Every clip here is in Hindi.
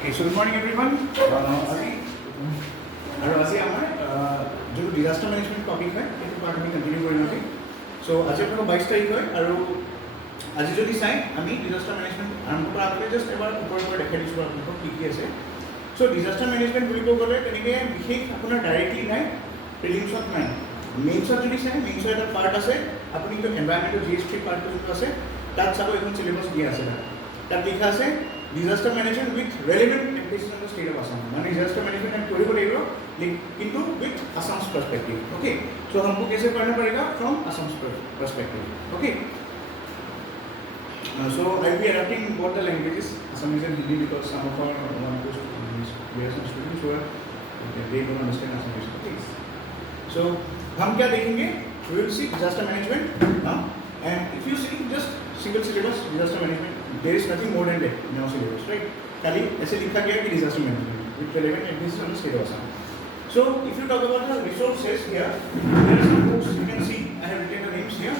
Okay, so good morning everyone. আজি আমাৰ যোনটো ডিজাস্টাৰ মেনেজমেণ্ট টপিক হয় সেইটো পাৰ্ট আমি কণ্টিনিউ কৰিম আজি। চ' আজি আপোনালোকৰ 22 তাৰিখ হয় আৰু আজি যদি চাই আমি ডিজাস্টাৰ মেনেজমেণ্ট আৰম্ভ কৰাৰ আগতে জাষ্ট এবাৰ ওপৰৰ পৰা দেখাই দিছোঁ আপোনালোকক কি কি আছে। চ' ডিজাস্টাৰ মেনেজমেণ্ট বুলিব গ'লে তেনেকৈ বিশেষ আপোনাৰ ডাইৰেক্টলি নাই, প্ৰিলিমছত নাই। মেইনছত যদি চাই মেইনছৰ এটা পাৰ্ট আছে, আপুনি যিটো এনভাইৰমেণ্টেল GS3 পাৰ্টটো যিটো আছে তাত চাব এখন চিলেবাছ দিয়া আছে তাত লিখা আছে disaster management with relevant emphasis on the state of Assam. माने disaster management कोई को लेगा किंतु with Assam's perspective. Okay. So हमको कैसे पढ़ना पड़ेगा from Assam's perspective. Okay. So I will be adapting both the languages, Assamese and Hindi, because some of our there are some students who are they don't understand Assamese. Okay. So हम क्या देखेंगे? We will see disaster management now, and if you see just single syllabus disaster management. There is nothing more than that in our syllabus, right? खाली ऐसे लिखा गया कि disaster management with relevant emphasis on the state of Assam. So if you talk about the resources here, there are some books you can see. I have written the names here.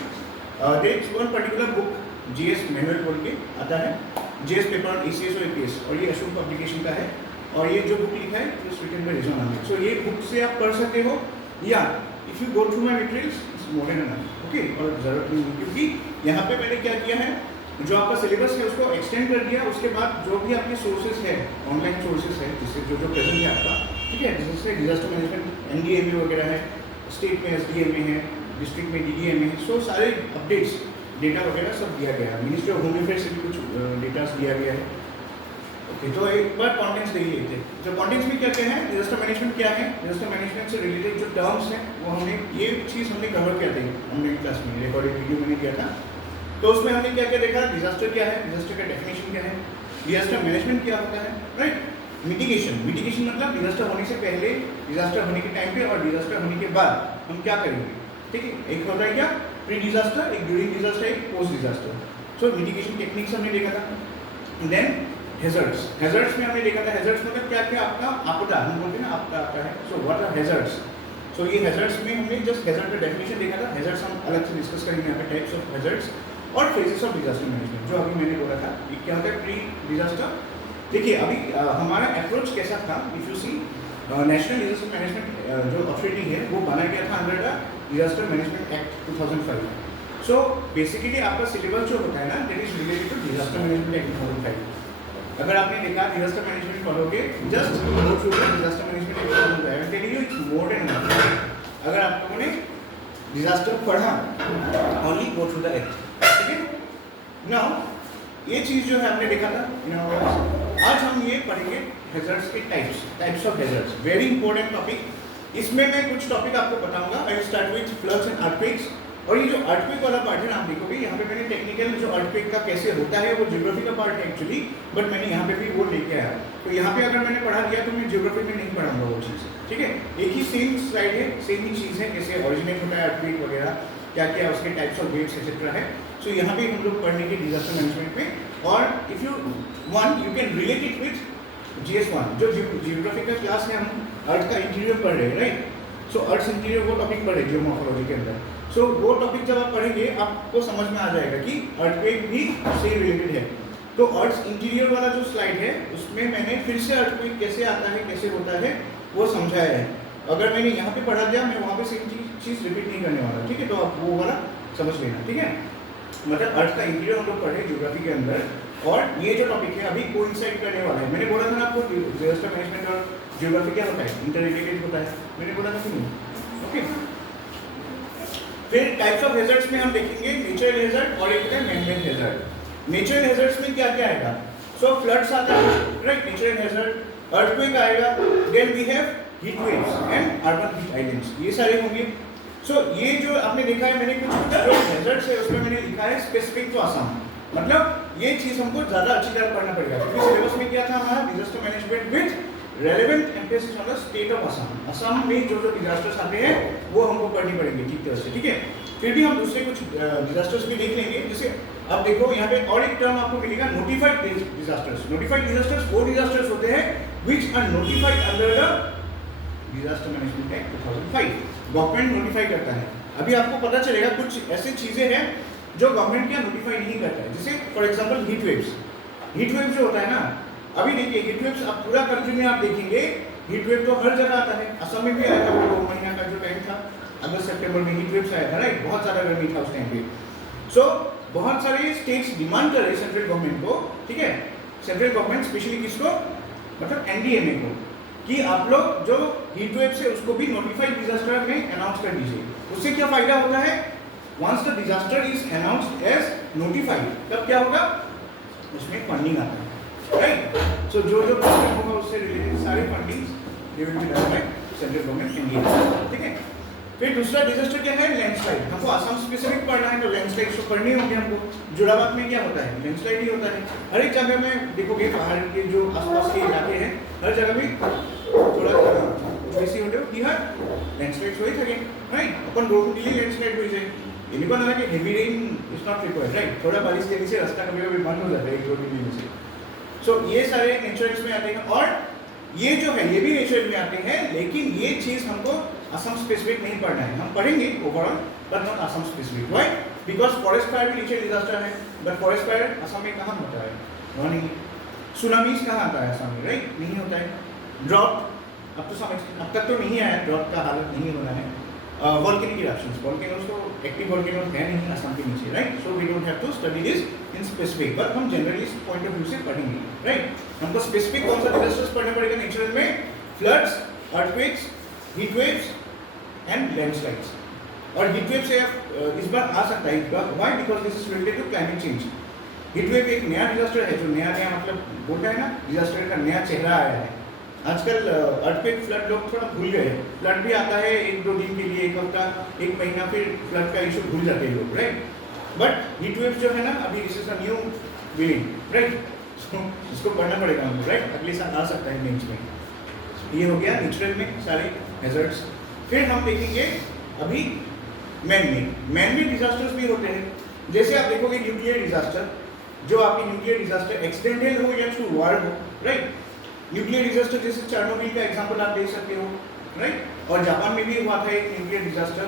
There is one particular book GS manual बोल के आता है, GS paper on ACS और APS और ये अशोक पब्लिकेशन का है और ये जो बुक लिखा है it's written by Rizwan Ahmad. So ये बुक से आप पढ़ सकते हो या if you go through my materials it's more than enough. Okay? और ज़रूरत नहीं क्योंकि यहाँ पे मैंने क्या किया है जो आपका सिलेबस है उसको एक्सटेंड कर दिया, उसके बाद जो भी आपके सोर्सेज है ऑनलाइन सोर्सेज है जिससे जो प्रेजेंट है आपका, ठीक है, जैसे डिजास्टर मैनेजमेंट NDMA वगैरह है, स्टेट में SDMA है, डिस्ट्रिक्ट में DDMA है, सो सारे अपडेट्स डेटा वगैरह सब दिया गया है। मिनिस्ट्री ऑफ होम अफेयर्स से भी कुछ डेटा दिया गया है। ओके, तो एक बार कॉन्टेंट्स देख लेते हैं। जो कॉन्टेंट्स में क्या क्या है, डिजास्टर मैनेजमेंट क्या है, डिजास्टर मैनेजमेंट से रिलेटेड जो टर्म्स हैं वो हमने ये चीज़ हमने कवर किया था ऑनलाइन क्लास में, रिकॉर्डेड वीडियो मैंने किया था। तो उसमें हमने क्या क्या देखा, डिजास्टर क्या है, डिजास्टर का डेफिनेशन क्या है, डिजास्टर मैनेजमेंट क्या होता है, राइट। मिटिगेशन मतलब डिजास्टर होने से पहले, डिजास्टर होने के टाइम पे और डिजास्टर होने के बाद हम क्या करेंगे, ठीक है। एक होता है क्या प्री डिजास्टर, एक ड्यूरिंग डिजास्टर, एक पोस्ट डिजास्टर। सो मिटिगेशन टेक्निक्स हमने देखा था। देन हैजर्ड्स में हमने देखा था, हैजर्ड्स मतलब क्या क्या आपका आपदा, हम बोलते हैं ना आपदा आता है। So what are hazards. So ये हैजर्ड्स में हमने जस्ट हैजर्ड का डेफिनेशन देखा था। हैजर्ड्स हम अलग से डिस्कस करेंगे यहाँ पे, टाइप्स ऑफ हैजर्ड्स और फेजेस ऑफ डिजास्टर मैनेजमेंट जो अभी मैंने बोला था। ये क्या होता है प्री डिजास्टर। देखिए अभी हमारा अप्रोच कैसा था, if you see national disaster management जो अथॉरिटी है वो बनाया गया था under the disaster management act 2005। So basically आपका सिलेबस जो होता है ना that is related to disaster management act 2005। अगर आपने देखा डिजास्टर मैनेजमेंट पढ़ोगे just go through the disaster management act 2005 I tell you it's more than enough. अगर आप लोगों ने डिजास्टर पढ़ा only go through the act, ठीक है। नाउ ये चीज़ जो है हमने देखा था। आज हम ये पढ़ेंगे हैजर्ड्स के types of hazards, very important topic. इसमें मैं कुछ टॉपिक आपको बताऊंगा। I will start with floods and earthquakes. और ये जो अर्थक्वेक वाला पार्ट है ना आप देखोगे यहाँ पे मैंने टेक्निकल जो अर्थक्वेक का कैसे होता है वो ज्योग्राफी का पार्ट है एक्चुअली, बट मैंने यहाँ पे भी वो लेके आया। तो यहाँ पे अगर मैंने पढ़ा दिया तो मैं ज्योग्राफी में नहीं पढ़ाऊंगा वो चीज़, ठीक है। एक ही सेम स्लाइड है, सेम ही चीज़ है, कैसे ओरिजिनेट होता है अर्थक्वेक वगैरह, क्या क्या उसके टाइप्स ऑफ वेव्स एक्सेट्रा है। सो यहाँ पे हम लोग पढ़ने के डिजास्टर मैनेजमेंट में। और if you want you can relate it with GS1 जो जियोग्राफी का क्लास है, हम अर्थ का इंटीरियर पढ़ रहे हैं, राइट। सो अर्थ इंटीरियर वो टॉपिक पढ़े जियोमॉर्फोलॉजी के अंदर। सो वो टॉपिक जब आप पढ़ेंगे आपको समझ में आ जाएगा कि अर्थक्वेक भी उससे रिलेटेड है। तो अर्थ इंटीरियर वाला जो स्लाइड है उसमें मैंने फिर से अर्थक्वेक कैसे आता है, कैसे होता है वो समझाया है। अगर मैंने यहाँ पे पढ़ा दिया मैं वहाँ पे सेम चीज़ रिपीट नहीं करने वाला, ठीक है। तो आप वो वाला समझ लेना, ठीक है। मतलब अर्थ का इंटीरियर हम लोग पढ़े ज्योग्राफी के अंदर, और ये जो टॉपिक है अभी कोइंसाइड करने वाला है। मैंने बोला था ना आपको डिजास्टर मैनेजमेंट और ज्योग्राफी क्या होता है, इंटररिलेटेड होता है, मैंने बोला था कि नहीं, ओके। फिर टाइप्स ऑफ हैजर्ड्स में हम देखेंगे नेचुरल हैजर्ड और एक होता है मैन-मेड हैजर्ड। नेचुरल हैजर्ड्स में क्या क्या आएगा, सो फ्लड्स आता है, राइट, नेचुरल हैजर्ड। अर्थक्वेक आएगा, then we have heat waves and urban heat islands, ये सारे होंगे। सो ये जो आपने देखा है मैंने कुछ जो हैजर्ड्स है उसमें मैंने लिखा है स्पेसिफिक टू असम, मतलब ये चीज़ हमको ज़्यादा अच्छी तरह पढ़ना पड़ेगा क्योंकि सिलेबस में क्या था हमारा disaster management with relevant emphasis on the state of Assam. Assam में जो जो डिजास्टर्स आते हैं वो हमको पढ़नी पड़ेंगे ठीक तरह से, ठीक है। फिर भी हम दूसरे कुछ डिजास्टर्स भी देख लेंगे। जैसे अब देखो यहाँ पे और एक टर्म आपको मिलेगा नोटिफाइड डिजास्टर्स। नोटिफाइड डिजास्टर्स वो डिजास्टर्स होते हैं which are notified under the disaster management act 2005। Government notify करता है। अभी आपको पता चलेगा कुछ ऐसी चीज़ें हैं जो गवर्नमेंट क्या नोटिफाई नहीं करता है। जैसे फॉर एग्जांपल हीट वेव्स जो होता है ना, अभी देखिए हीट वेव्स अब पूरा कंट्री में आप देखेंगे हीट वेव तो हर जगह आता है। असम में भी आया था, वो 2 महीना का जो टाइम था, अगस्त सितंबर में हीट वेव्स आया था, राइट, बहुत ज़्यादा गर्मी था उस टाइम पे। सो बहुत सारे स्टेट्स डिमांड कर रहे हैं सेंट्रल गवर्नमेंट को, ठीक है, सेंट्रल गवर्नमेंट स्पेशली किसको, मतलब एनडीएमए को, कि आप लोग जो हीट वेव से उसको भी नोटिफाइड डिजास्टर में अनाउंस कर दीजिए। उससे क्या फायदा होता है, once the disaster is announced as notified, तब क्या होगा, उसमें फंडिंग आता है, राइट। सो जो जो प्रॉब्लम होगा उससे रिलेटेड सारे fundings they will be done by central government India, ठीक है। फिर दूसरा डिजास्टर क्या है, लैंडस्लाइड। हमको असम स्पेसिफिक पढ़ना है तो लैंडस्लाइड तो पढ़नी होगी हमको। जुड़ाबाद में क्या होता है, लैंडस्लाइड ही होता है। हर एक जगह में देखोगे पहाड़ के जो आसपास के इलाके हैं, हर जगह में थोड़ा वैसी होते हो कि हर लैंडस्लाइड्स होई থাকে, राइट। अपन रोड के लिए लैंडस्लाइड हो जाए, ये नहीं पता कि heavy rain is not required, right. थोड़ा बारिश के नीचे रास्ता कभी-कभी बंद हो जाता है एक रोड के नीचे। सो ये सारे नेचुरल्स में आते हैं, और ये जो है ये भी नेचुरल में आते हैं, लेकिन ये चीज हमको असम स्पेसिफिक नहीं पढ़ना है। हम पढ़ेंगे overall but not Assam specific, why, because forest fire भी नेचुरल डिजास्टर है, बट फॉरेस्ट फायर असम में कहाँ होता है, वहाँ नहीं। सुनामीज कहाँ आता है, असम में, राइट, नहीं होता है। ड्रॉट अब तो समझ, अब तक तो नहीं आया, ड्रॉट का हालत नहीं होना है। वोल्केनिक इरप्शंस, वोल्केनोस तो एक्टिव वोल्केनोस है नहीं असम के नीचे, right. So we don't have to study this in specific, but हम जनरली इस पॉइंट ऑफ व्यू से पढ़ेंगे, राइट। हमको स्पेसिफिक कौन सा डिजास्टर्स पढ़ना पड़ेगा नेचुरल में, floods, earthquakes, heat waves and landslides. और हीट वेव से इस बार आ सकता है, इस बार why, because this is related to climate change. Heat wave एक नया डिजास्टर है, जो नया नया मतलब बोलता है ना, डिजास्टर का नया चेहरा आया है। आजकल अर्थक्वेक, फ्लड लोग थोड़ा भूल गए। फ्लड भी आता है 1-2 दिन के लिए, एक हफ्ता, एक महीना, फिर फ्लड का इशू भूल जाते हैं लोग, राइट। बट हीट वेव जो है ना, अभी this is a new willing, right. इसको पढ़ना पड़ेगा हमको, राइट, अगले साल आ सकता है मेंस में। ये हो गया नेचुरल में सारे हैजर्ड्स। फिर हम देखेंगे अभी मैन-मेड डिजास्टर्स भी होते हैं। जैसे आप देखोगे न्यूक्लियर डिजास्टर, जो आपकी न्यूक्लियर डिजास्टर एक्सीडेंटल हो या थ्रू वार हो, राइट। न्यूक्लियर डिजास्टर जैसे चेरनोबिल का एग्जांपल आप देख सकते हो, राइट। और जापान में भी हुआ था एक न्यूक्लियर डिजास्टर,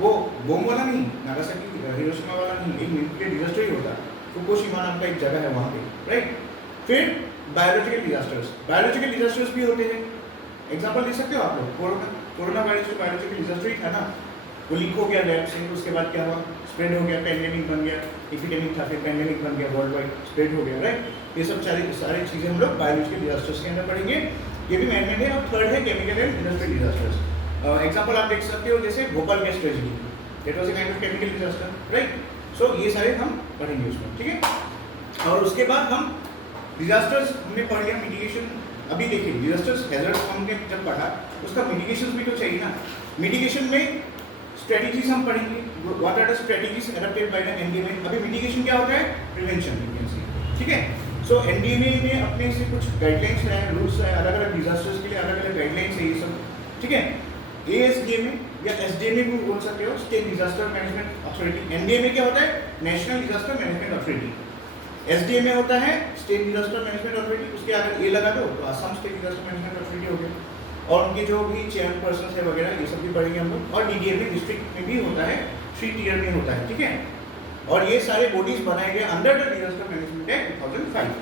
वो बम वाला नहीं, नागासाकी हिरोशिमा वाला नहीं, एक न्यूक्लियर डिजास्टर ही होता, फुकुशिमा नाम का एक जगह है वहाँ पे, राइट। फिर बायोलॉजिकल डिजास्टर्स भी होते हैं। एग्जांपल दे सकते हो आप लोग, कोरोना वायरस तो बायोलॉजिकल डिजास्टर ही था ना, वो लीक हो गया लैब से, उसके बाद क्या हुआ, स्प्रेड हो गया, पेंडेमिक बन गया, एपिडेमिक था, फिर पेंडेमिक बन गया, वर्ल्ड वाइड स्प्रेड हो गया, राइट। ये सब सारी चीज़ें हम लोग बायोलॉजिकल डिजास्टर्स के अंदर पढ़ेंगे। ये भी मैन-मेड है। और थर्ड है chemical and industrial disasters. Example आप देख सकते हो जैसे Bhopal gas tragedy, that was a kind of chemical disaster, right. So ये सारे हम पढ़ेंगे उसमें, ठीक है। और उसके बाद हम डिजास्टर्स हमने पढ़ लिया, मिटिगेशन। अभी देखिए डिजास्टर्स हैजर्ड्स हमने जब पढ़ा, उसका मिटिगेशन भी तो चाहिए ना। मिटिगेशन में स्ट्रेटजीज हम पढ़ेंगे, what are the strategies adopted by the NDMA. अभी मिटिगेशन क्या होता है, प्रिवेंशन, ठीक है। सो एनडीएमए ने अपने से कुछ गाइडलाइंस है, रूल्स है, अलग अलग डिजास्टर्स के लिए अलग अलग गाइडलाइंस है, ये सब, ठीक है। एएसडीएमए या एसडीएमए भी बोल सकते हो, state disaster management authority. NDMA क्या होता है, national disaster management authority. SDMA होता है स्टेट डिजास्टर मैनेजमेंट अथॉरिटी, उसके अगर ए लगा दो तो Assam state disaster management authority हो गया। और उनके जो भी चेयरपर्सन है वगैरह, ये सब भी पढ़ेंगे हम लोग। और डीडीएमए डिस्ट्रिक्ट में भी होता है, 3 टियर में होता है, ठीक है। और ये सारे बॉडीज बनाए गए under the disaster management act 2005।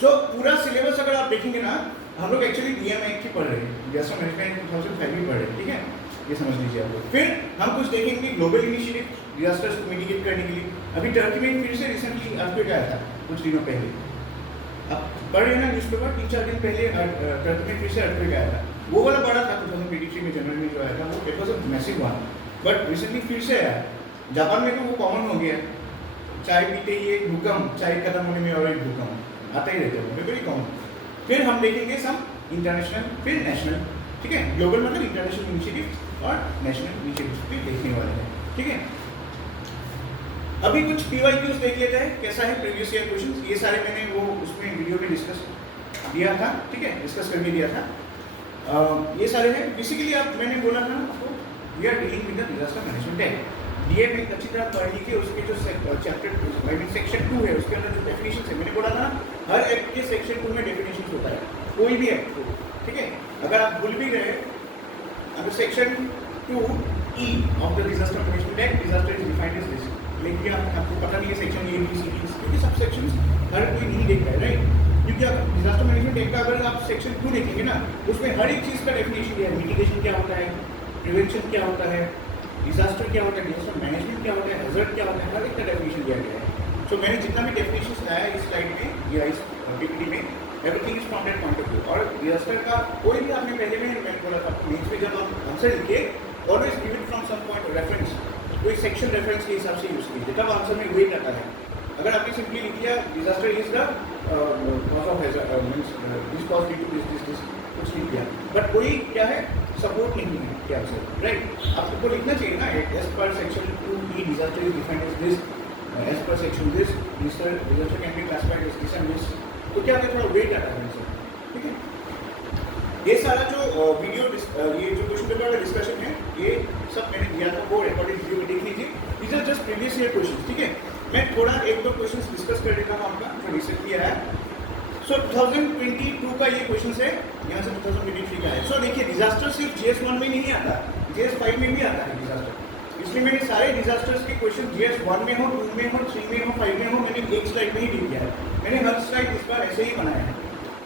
सो पूरा सिलेबस अगर आप देखेंगे ना, हम लोग एक्चुअली डीएम एक्ट ही पढ़ रहे हैं, डिजास्टर मैनेजमेंट 2005 भी पढ़ रहे हैं, ठीक है, ये समझ लीजिए आप लोग। फिर हम कुछ देखेंगे ग्लोबल इनिशिएटिव डिजास्टर्स को मिटिगेट करने के लिए। अभी टर्की में फिर से रिसेंटली अर्थक्वेक आया था कुछ दिनों पहले, आप पढ़ रहे हैं ना न्यूज़पेपर, 3-4 दिन पहले टर्की में फिर से अर्थक्वेक आया था। वो वाला बड़ा था 2023 में जनवरी में जो आया था, वो it was a massive one, but recently फिर से आया। जापान में तो वो कॉमन हो गया, चाय पीते ही एक भूकंप, चाय खत्म होने में और एक भूकंप आता ही रहता है, वेरी कॉमन। फिर हम देखेंगे सम इंटरनेशनल, फिर नेशनल, ठीक है। ग्लोबल मतलब इंटरनेशनल इनिशिएटिव और नेशनल इनिशिएटिव्स भी देखने वाले हैं, ठीक है। अभी कुछ पीवाईक्यूज देख लेते हैं, कैसा है प्रीवियस ईयर क्वेश्चंस। ये सारे मैंने वो उसमें वीडियो में डिस्कस दिया था, ठीक है, डिस्कस करके दिया था। ये सारे हैं बेसिकली। आप मैंने बोला था आपको, we are dealing with the disaster management act. DM एक अच्छी तरह पढ़ लीजिए, उसके जो चैप्टर सेक्शन 2 है, उसके अंदर जो डेफिनेशन है, मैंने बोला था हर एक्ट के सेक्शन 2 में डेफिनेशन होता है, कोई भी एक्ट को, ठीक है। अगर आप भूल भी गए, अगर section 2E of the disaster management act, disaster is defined as this, लेकिन आपको पता नहीं है section A B C D, क्योंकि सब सेक्शंस हर कोई नहीं देख रहा है, राइट। क्योंकि आप डिजास्टर टेक का अगर आप सेक्शन 2 देखेंगे ना, उसमें हर एक चीज़ का डेफिनेशन दिया है। मिटिगेशन क्या होता है, प्रिवेंशन क्या होता है, डिजास्टर क्या होता है, डिजास्टर मैनेजमेंट क्या होता है, हैजर्ड क्या होता है, हर एक का डेफिनेशन दिया गया है। सो मैंने जितना भी डेफिनेशन लाया है इस स्लाइड में या इस पीपीटी में, everything is from that point of view. और डिजास्टर का कोई भी आपने पहले में मैंने बोला था मेंस में जब आप आंसर लिखे, always give it from some point reference, कोई सेक्शन रेफरेंस के हिसाब से यूज कीजिए, तब आंसर में वेट आता है। अगर आपने सिंपली लिख दिया disaster is the cause of hazard means this cause due to this कुछ लिख दिया, बट कोई क्या है सपोर्ट नहीं है क्या से, राइट? आपको लिखना चाहिए ना, as per section 2E disaster is defined as this, as per section this disaster can be classified as this and this. तो क्या है, थोड़ा वेट आता है इनसे, ठीक है? ये सारा जो वीडियो ये जो क्वेश्चन पेपर का डिस्कशन है, ये सब मैंने दिया था, वो रिकॉर्डेड वीडियो में देख लीजिए। These are just previous year question, ठीक है? मैं थोड़ा एक दो क्वेश्चंस डिस्कस कर देता हूँ आपका जो रिसेंटली आया है। सो 2022 का ये क्वेश्चन है, यहाँ से 2023 का है। सो देखिए, डिजास्टर सिर्फ GS1 में नहीं आता, GS5 में भी आता है डिजास्टर। इसलिए मैंने सारे डिजास्टर्स के क्वेश्चन GS1 में हो, 2 में हो, 3 में हो, 5 में हो, मैंने एक स्लाइड में ही लिख दिया है। मैंने हर स्लाइड इस बार ऐसे ही बनाया है।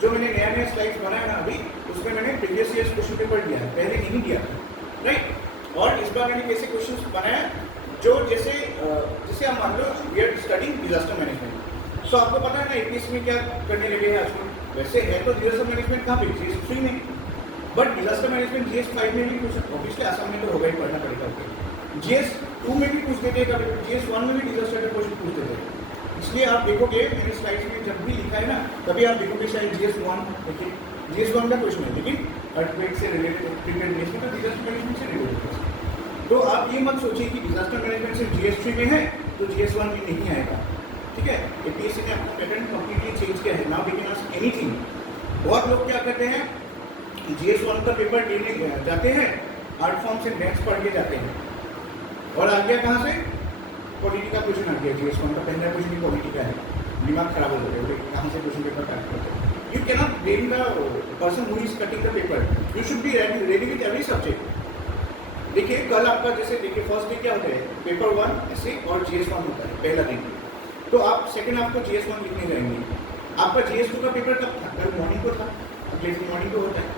जो मैंने नया स्लाइड्स बनाया ना अभी, उसमें मैंने प्रीवियस ईयर क्वेश्चन पेपर दिया है, पहले नहीं दिया था, राइट? और इस बार मैंने कैसे क्वेश्चन बनाया, जो जैसे आप मान लो we are studying disaster management. So आपको पता है ना APS में क्या करने लगे हैं आजकल, वैसे है तो डिजास्टर मैनेजमेंट कहाँ पे, GS3 में, बट डिजास्टर मैनेजमेंट GS5 में भी कुछ ऑब्वियसली आसाम में तो होगा ही, पढ़ना पड़ेगा। GS2 में भी पूछ देते हैं कभी, GS1 में भी डिजास्टर का क्वेश्चन पूछ देते हैं। इसलिए आप देखोगे मैंने स्लाइड्स में जब भी लिखा है ना, तभी आप देखोगे शायद GS1, देखिए GS1 का क्वेश्चन है, लेकिन अर्थक्वेक से रिलेटेड, प्रिपेयरनेस में तो डिजास्टर मैनेजमेंट से रिलेटेड। तो आप ये मत सोचिए कि डिजास्टर मैनेजमेंट सिर्फ GS3 में है तो GS1 में नहीं आएगा, ठीक है? APSC ने अपना पैटर्न कंप्लीटली चेंज किया है, now we can ask anything. बहुत लोग क्या करते हैं, GS1 का पेपर देने जाते हैं, आर्ट फॉर्म से नेक्स्ट पढ़ के जाते हैं, और आ गया कहाँ से, पॉलिटी का क्वेश्चन आ गया। GS1 का पहला क्वेश्चन ही पॉलिटी का है, दिमाग खराब हो गया, कहाँ से क्वेश्चन पेपर काट करते हैं। You can not blame the person who is cutting the paper, you should be ready with every subject. देखिए कल आपका जैसे देखिए फर्स्ट डे क्या होता है, पेपर 1 ऐसे और GS1 होता है पहला दिन, तो आप सेकंड हाफ को GS1 लिखने जाएंगे। आपका GS2 का पेपर कब था, कल मॉर्निंग को था, अगले दिन मॉर्निंग को होता है,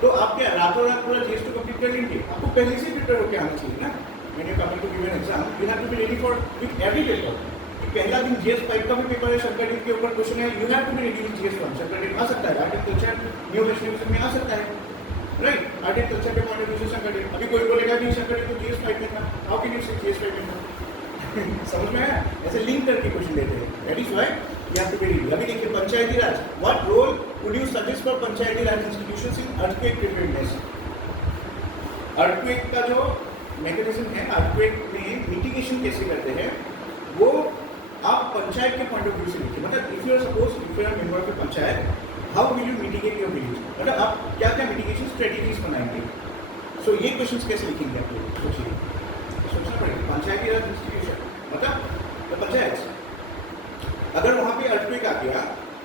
तो आप क्या रातों रात पूरा GS2 कंप्लीट कर लेंगे? आपको पहले से प्रिपेयर होकर आना चाहिए ना। मैंने कहा to give an exam, you have to be ready for with every paper. पहला दिन GS5 का भी पेपर है, शंकरदेव के ऊपर क्वेश्चन है, you have to be ready with GS1। Shankardev आ सकता है, आर्टिकल्चर न्यू वैष्णविज्म में आ सकता है, राइट? आर्टिकल्चर के पॉइंट ऑफ व्यू से शंकरदेव, अभी कोई बोलेगा कि शंकरदेव तो GS5 में था, हाउ कैन यू से GS5 में था? समझ में आया? ऐसे लिंक करके क्वेश्चन लेते हैं, that is why you have to be ready. अभी देखिए Panchayati Raj, what role would you suggest for Panchayati Raj institutions in earthquake preparedness? Earthquake का जो मैकेनिज्म है, अर्थक्वेक में मिटिगेशन कैसे करते हैं, वो आप पंचायत के पॉइंट ऑफ व्यू से लिखिए। मतलब if you are suppose if you are member of panchayat, how will you mitigate your village, मतलब आप क्या क्या मिटिगेशन स्ट्रेटेजीज बनाएंगे। सो ये क्वेश्चंस कैसे लिखेंगे आप लोग, सोचिए, सोचना पड़ेगा। पंचायती राज इंस्टीट्यूशन मतलब पंचायत, अगर वहाँ पे अर्थक्वेक आ गया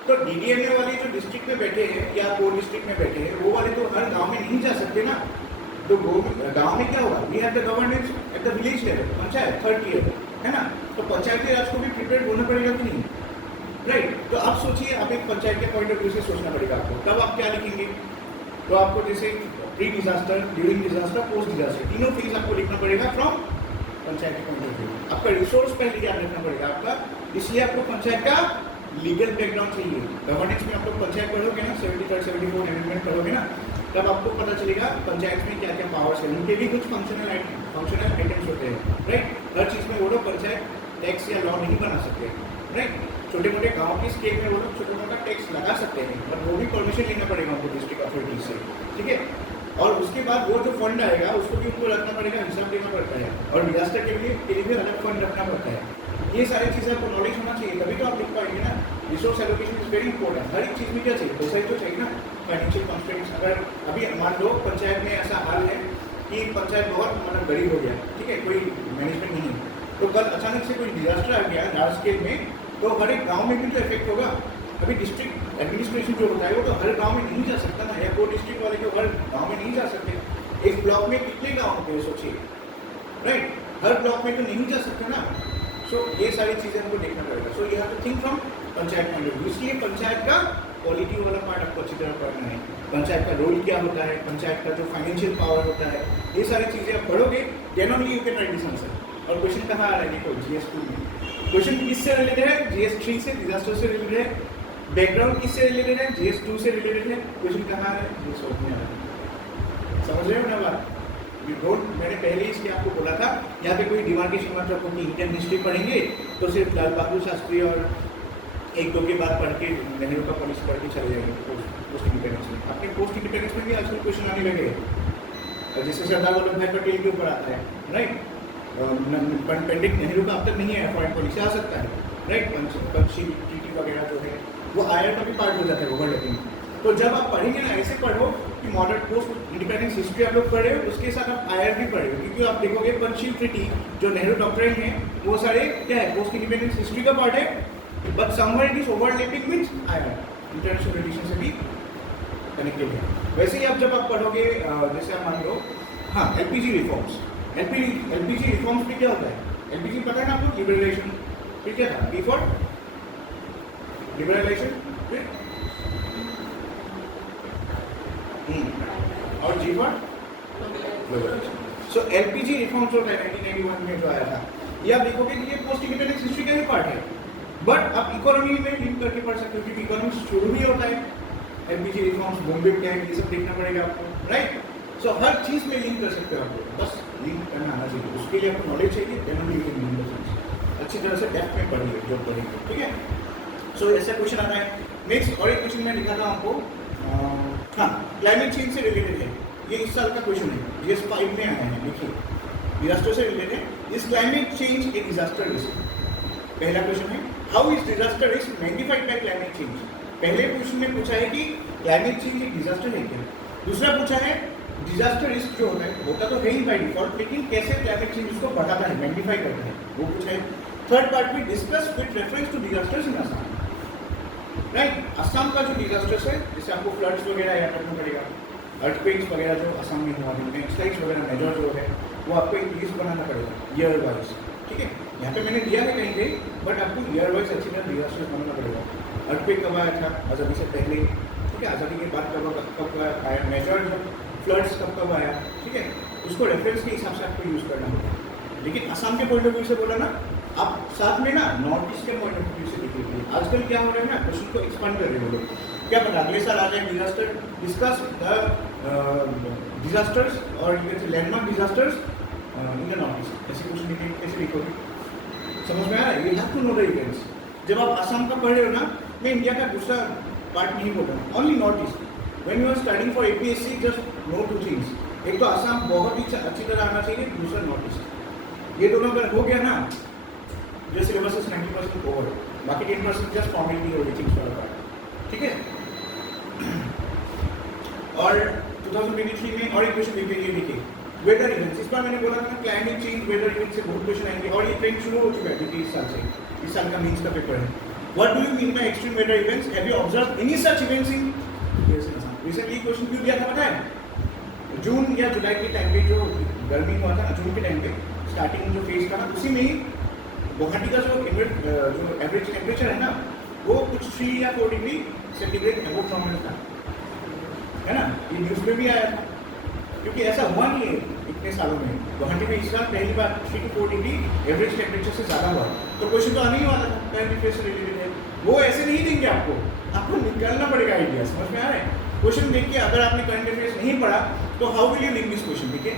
तो DDMA वाले जो डिस्ट्रिक्ट में बैठे हैं या कोर डिस्ट्रिक्ट में बैठे हैं, वो वाले तो हर गाँव में नहीं जा सकते ना। तो गाँव में क्या होगा, we have the governance at the village level, panchayat third year है ना, तो पंचायती राज को भी प्रिपेयर होना पड़ेगा कि नहीं, राइट? तो आप सोचिए, आप एक पंचायत के पॉइंट ऑफ व्यू से सोचना पड़ेगा आपको, तब आप क्या लिखेंगे। तो आपको जैसे pre disaster, during disaster, post disaster, तीनों फेज आपको लिखना पड़ेगा फ्रॉम पंचायत के पॉइंट ऑफ व्यू। आपका रिसोर्स पहले याद रखना पड़ेगा आपका, इसलिए आपको पंचायत का लीगल बैकग्राउंड चाहिए। गवर्नेंस में आप लोग पंचायत पढ़ोगे ना, 73, 74 अमेंडमेंट पढ़ोगे ना, तब आपको पता चलेगा पंचायत में क्या क्या पावर्स है। उनके भी कुछ फंक्शनल आइटम्स होते हैं, राइट? हर चीज़ में वो लोग पंचायत टैक्स या लॉ नहीं बना सकते, राइट? छोटे मोटे गाँव के स्केल में वो लोग छोटा मोटा टैक्स लगा सकते हैं, पर वो भी परमिशन लेना पड़ेगा उनको डिस्ट्रिक्ट अथॉरिटी से, ठीक है? और उसके बाद वो जो फंड आएगा उसको भी उनको रखना पड़ेगा, हिसाब देना पड़ता है, और डिजास्टर के लिए भी अलग फंड रखना पड़ता है। ये सारी चीज़ें आपको नॉलेज होना चाहिए, तभी तो आप लिख पाएंगे ना। Resource allocation is very important. हर एक चीज़ में क्या चाहिए, पैसा ही तो चाहिए ना, फाइनेंशियल कॉन्स्टेंट्स। अगर अभी मान लो पंचायत में ऐसा हाल है कि पंचायत बहुत मतलब गरीब हो गया, ठीक है, कोई मैनेजमेंट नहीं, तो कल अचानक से कोई डिजास्टर आ गया लार्ज स्केल में, तो हर एक गाँव में भी तो इफेक्ट होगा। अभी डिस्ट्रिक्ट एडमिनिस्ट्रेशन जो होता है वो तो हर गांव में नहीं जा सकता ना, या कोई डिस्ट्रिक्ट वाले जो हर गांव में नहीं जा सकते। एक ब्लॉक में कितने गांव होते हैं सोचिए, राइट? हर ब्लॉक में तो नहीं जा सकते ना। सो ये सारी चीज़ें हमको देखना पड़ेगा। So you have to think from panchayat point of view. इसलिए पंचायत का पॉलिटी वाला पार्ट आपको अच्छी तरह पढ़ना है, पंचायत का रोल क्या होता है, पंचायत का जो फाइनेंशियल पावर होता है, ये सारी चीज़ें आप पढ़ोगे, then only you can write this answer. और क्वेश्चन कहाँ आ रहा है, देखो GS2 में क्वेश्चन किससे रिलेटेड है, GS3 से, डिजास्टर से रिलेटेड है, बैकग्राउंड किससे रिलेटेड है, GS2 से रिलेटेड है, क्वेश्चन कहाँ आ रहा है, GS4 में आ रहा है। समझ रहे हो ना बात? यू डोंट, मैंने पहले इसलिए आपको बोला था यहाँ पे कोई डिमार्केशन मत रखो कि इंडियन हिस्ट्री पढ़ेंगे तो सिर्फ लाल बहादुर शास्त्री और एक दो के बाद पढ़ के नेहरू का पॉलिसी पढ़ के चले जाएंगे पोस्ट इंडिपेंडेंस में। अपने पोस्ट इंडिपेंडेंस में भी आजकल क्वेश्चन आने लगे हैं, जैसे सरदार वल्लभ भाई पटेल के ऊपर आता है, राइट। पंडित नेहरू का अब तक नहीं है, फॉरेन पॉलिसी आ सकता है, राइट। पंचशील ट्रीटी वगैरह जो है वो आयर का भी पार्ट हो जाता है ओवरलैपिंग। तो जब आप पढ़ेंगे ना ऐसे पढ़ो कि मॉडर्न पोस्ट इंडिपेंडेंस हिस्ट्री आप लोग पढ़ रहे हो, उसके साथ आप आयर भी पढ़ रहे हो, क्योंकि आप देखोगे पंचशील ट्रीटी जो नेहरू डॉक्ट्राइन है वो सारे क्या है, पोस्ट इंडिपेंडेंस हिस्ट्री का पार्ट है, but somewhere it is overlapping with IR, international relation से भी कनेक्टेड है। वैसे ही आप जब आप पढ़ोगे जैसे आप मान लो, हाँ LPG रिफॉर्म्स, LPG रिफॉर्म्स में क्या होता है, LPG पता है ना आपको, लिबरलाइजेशन, फिर क्या था, बी फॉर लिबरलाइजेशन, फिर और G for globalisation. So LPG reforms जो है 1991 में जो आया था, ये आप देखोगे कि ये पोस्ट इंडिपेंडेंस हिस्ट्री का ही पार्ट है, बट आप इकोनॉमी में लिंक करके पढ़ सकते हो, क्योंकि इकोनॉमिक्स शुरू भी होता है, LPG रिफॉर्म्स, बॉम्बे टैक्स, ये सब देखना पड़ेगा आपको, राइट। सो हर चीज़ में लिंक कर सकते हो आप, बस लिंक करना आना चाहिए, उसके लिए आपको नॉलेज चाहिए, generally you can link the अच्छी तरह से डेप्थ में पढ़िए जो पढ़ेंगे, ठीक है। सो ऐसा क्वेश्चन आता है। नेक्स्ट और एक क्वेश्चन मैं दिखाता हूँ आपको, हाँ क्लाइमेट चेंज से रिलेटेड है, ये इस साल का क्वेश्चन है, GS5 में आया है, देखिए डिजास्टर से related, is climate change A disaster risk. पहला क्वेश्चन है, how is disaster risk magnified bye climate change. पहले क्वेश्चन में पूछा है कि क्लाइमेट चेंज एक डिजास्टर है क्या। दूसरा पूछा है डिजास्टर रिस्क जो होता है होता तो है ही बाय डिफॉल्ट, लेकिन कैसे क्लाइमेट चेंज उसको बढ़ाता है, मैग्नीफाई करता है, वो पूछा है। थर्ड पार्ट में discuss with reference to disasters in Assam, right. Assam का जो डिजास्टर्स है, जैसे आपको फ्लड्स वगैरह याद रखना पड़ेगा, अर्थक्वेक्स वगैरह जो असम में हुआ, लैंडस्लाइड्स वगैरह मेजर जो है वो आपको एक लिस्ट बनाना पड़ेगा ईयर वाइज, ठीक है। यहाँ पे मैंने दिया है कहीं पे, बट आपको ईयर वाइज अच्छी तरह डिजास्टर बनाना पड़ेगा। अर्थक्वेक कब आया था आज़ादी से पहले, ठीक है, आज़ादी के बाद कब आया, मेजर जो फ्लड्स कब आया, ठीक है, उसको रेफरेंस के हिसाब से आपको यूज़ करना होगा। लेकिन असम के पॉइंट ऑफ व्यू से बोला ना, आप साथ में ना नॉर्थ ईस्ट के पॉइंट ऑफ व्यू से देखिए। आजकल क्या हो रहा है ना, क्वेश्चन को एक्सपांड कर रहे हैं वो लोग, क्या पता अगले साल आ जाए डिजास्टर, डिस्कस द डिजास्टर्स और landmark disasters in the North East, ऐसे क्वेश्चन लिखेंगे, कैसे लिखोगे, समझ में आ रहा है। You have to know the events. जब आप असम का पढ़ रहे हो ना, मैं इंडिया का दूसरा पार्ट नहीं बोल रहा हूँ, only north east. When you are studying for APSC just know two things, एक तो असम बहुत ही अच्छी तरह आना चाहिए, दूसरा नॉर्थ ईस्ट। ये दोनों अगर हो गया ना, जो सिलेबस है 90% ओवर, बाकी 10% जस्ट फॉर्मेलिटी हो गई थिंग्स फॉर पार्ट, ठीक है। और 2023 में और एक क्वेश्चन देखिए, ये देखिए वेदर इवेंट्स। इस बार मैंने बोला था क्लाइमेट चेंज वेदर इवेंट से बहुत क्वेश्चन आएंगे, और ये ट्रेंड शुरू हो चुका है इस साल से, इस साल का मीन्स का पेपर है। What do you mean by extreme weather events, have you observe any such events in recently. Question क्यों दिया था पता है, जून या जुलाई के टाइम पे जो गर्मी हुआ था ना, जून के टाइम पे स्टार्टिंग जो फेज था, उसी में ही गुवाहाटी का जो एवरेज टेम्परेचर है ना, वो कुछ 3 या 4 डिग्री सेंटीग्रेड अबव नॉर्मल था, है ना। ये न्यूज़ में भी आया था, क्योंकि ऐसा हुआ नहीं है इतने सालों में। गुवाहाटी में इस साल पहली बार 3 to 4 डिग्री एवरेज टेम्परेचर से ज़्यादा हुआ, तो क्वेश्चन तो आने ही वाला था, करंट अफेयर्स से रिलेटेड है। वो ऐसे नहीं देंगे आपको निकालना पड़ेगा आइडिया, समझ में आ रहा है। क्वेश्चन देखिए, अगर आपने करंट अफेयर्स नहीं पढ़ा तो how will you link this question. देखिए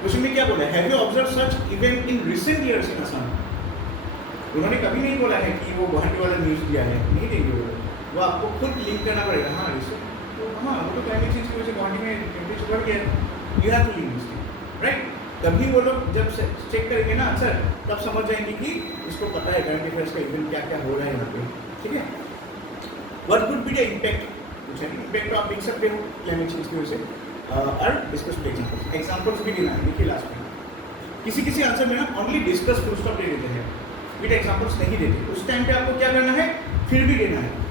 क्वेश्चन में क्या बोला है, have you observe such event in recent years in Assam. उन्होंने कभी नहीं बोला है कि वो गुवाहाटी वाला न्यूज़ दिया है, नहीं देंगे वो आपको खुद लिंक करना पड़ेगा। हाँ तो हाँ, वो तो क्लाइमेट चेंज की वजह से गुवाहाटी में टेम्परेचर बढ़ गया है, you have to link this thing, right. तभी वो लोग जब चेक करेंगे ना आंसर, तब समझ जाएंगे कि इसको पता है करंट अफेयर्स का इवेंट क्या क्या हो रहा है यहाँ पे, ठीक है। What would be the impact, impact तो आप लिख सकते हो क्लाइमेट चेंज की वजह से, और डिस्कस एग्जाम्पल्स, एग्जाम्पल्स भी देना है। देखिए लास्ट में किसी आंसर में ना ओनली डिस्कस फुल स्टॉप दे देते हैं, विद एग्जाम्पल्स नहीं देते। उस टाइम पे आपको क्या करना है, फिर भी देना है।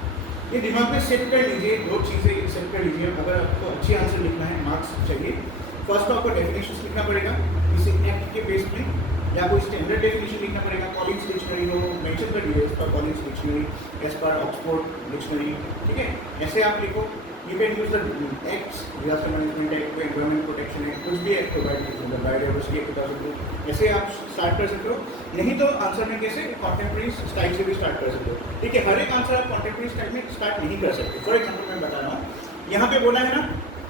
ये दिमाग में सेट कर लीजिए, 2 चीज़ें सेट कर लीजिए। अगर आपको अच्छी आंसर लिखना है, मार्क्स चाहिए, फर्स्ट तो आपको डेफिनेशंस लिखना पड़ेगा इस एक्ट के बेस में, या कोई स्टैंडर्ड डेफिनेशन लिखना पड़ेगा, कॉलिंस डिक्शनरी हो, मेंशन कर दिए as per Collins dictionary, as per Oxford dictionary, ठीक है, ऐसे आप लिखो। You can use the acts, disaster management act, environment protection act, कुछ भी एक्ट प्रोवाइड कर सकते हो, बायोडाइवर्सिटी एक्ट बता सकते हो, ऐसे आप स्टार्ट कर सकते हो। नहीं तो आंसर में कैसे कॉन्टेम्प्रेरी स्टाइल से भी स्टार्ट कर सकते हो, ठीक है। हर एक आंसर आप कॉन्टेम्प्रेरी स्टाइल में स्टार्ट नहीं कर सकते। फॉर एग्जाम्पल मैं बता रहा हूँ, यहाँ पे बोला है ना,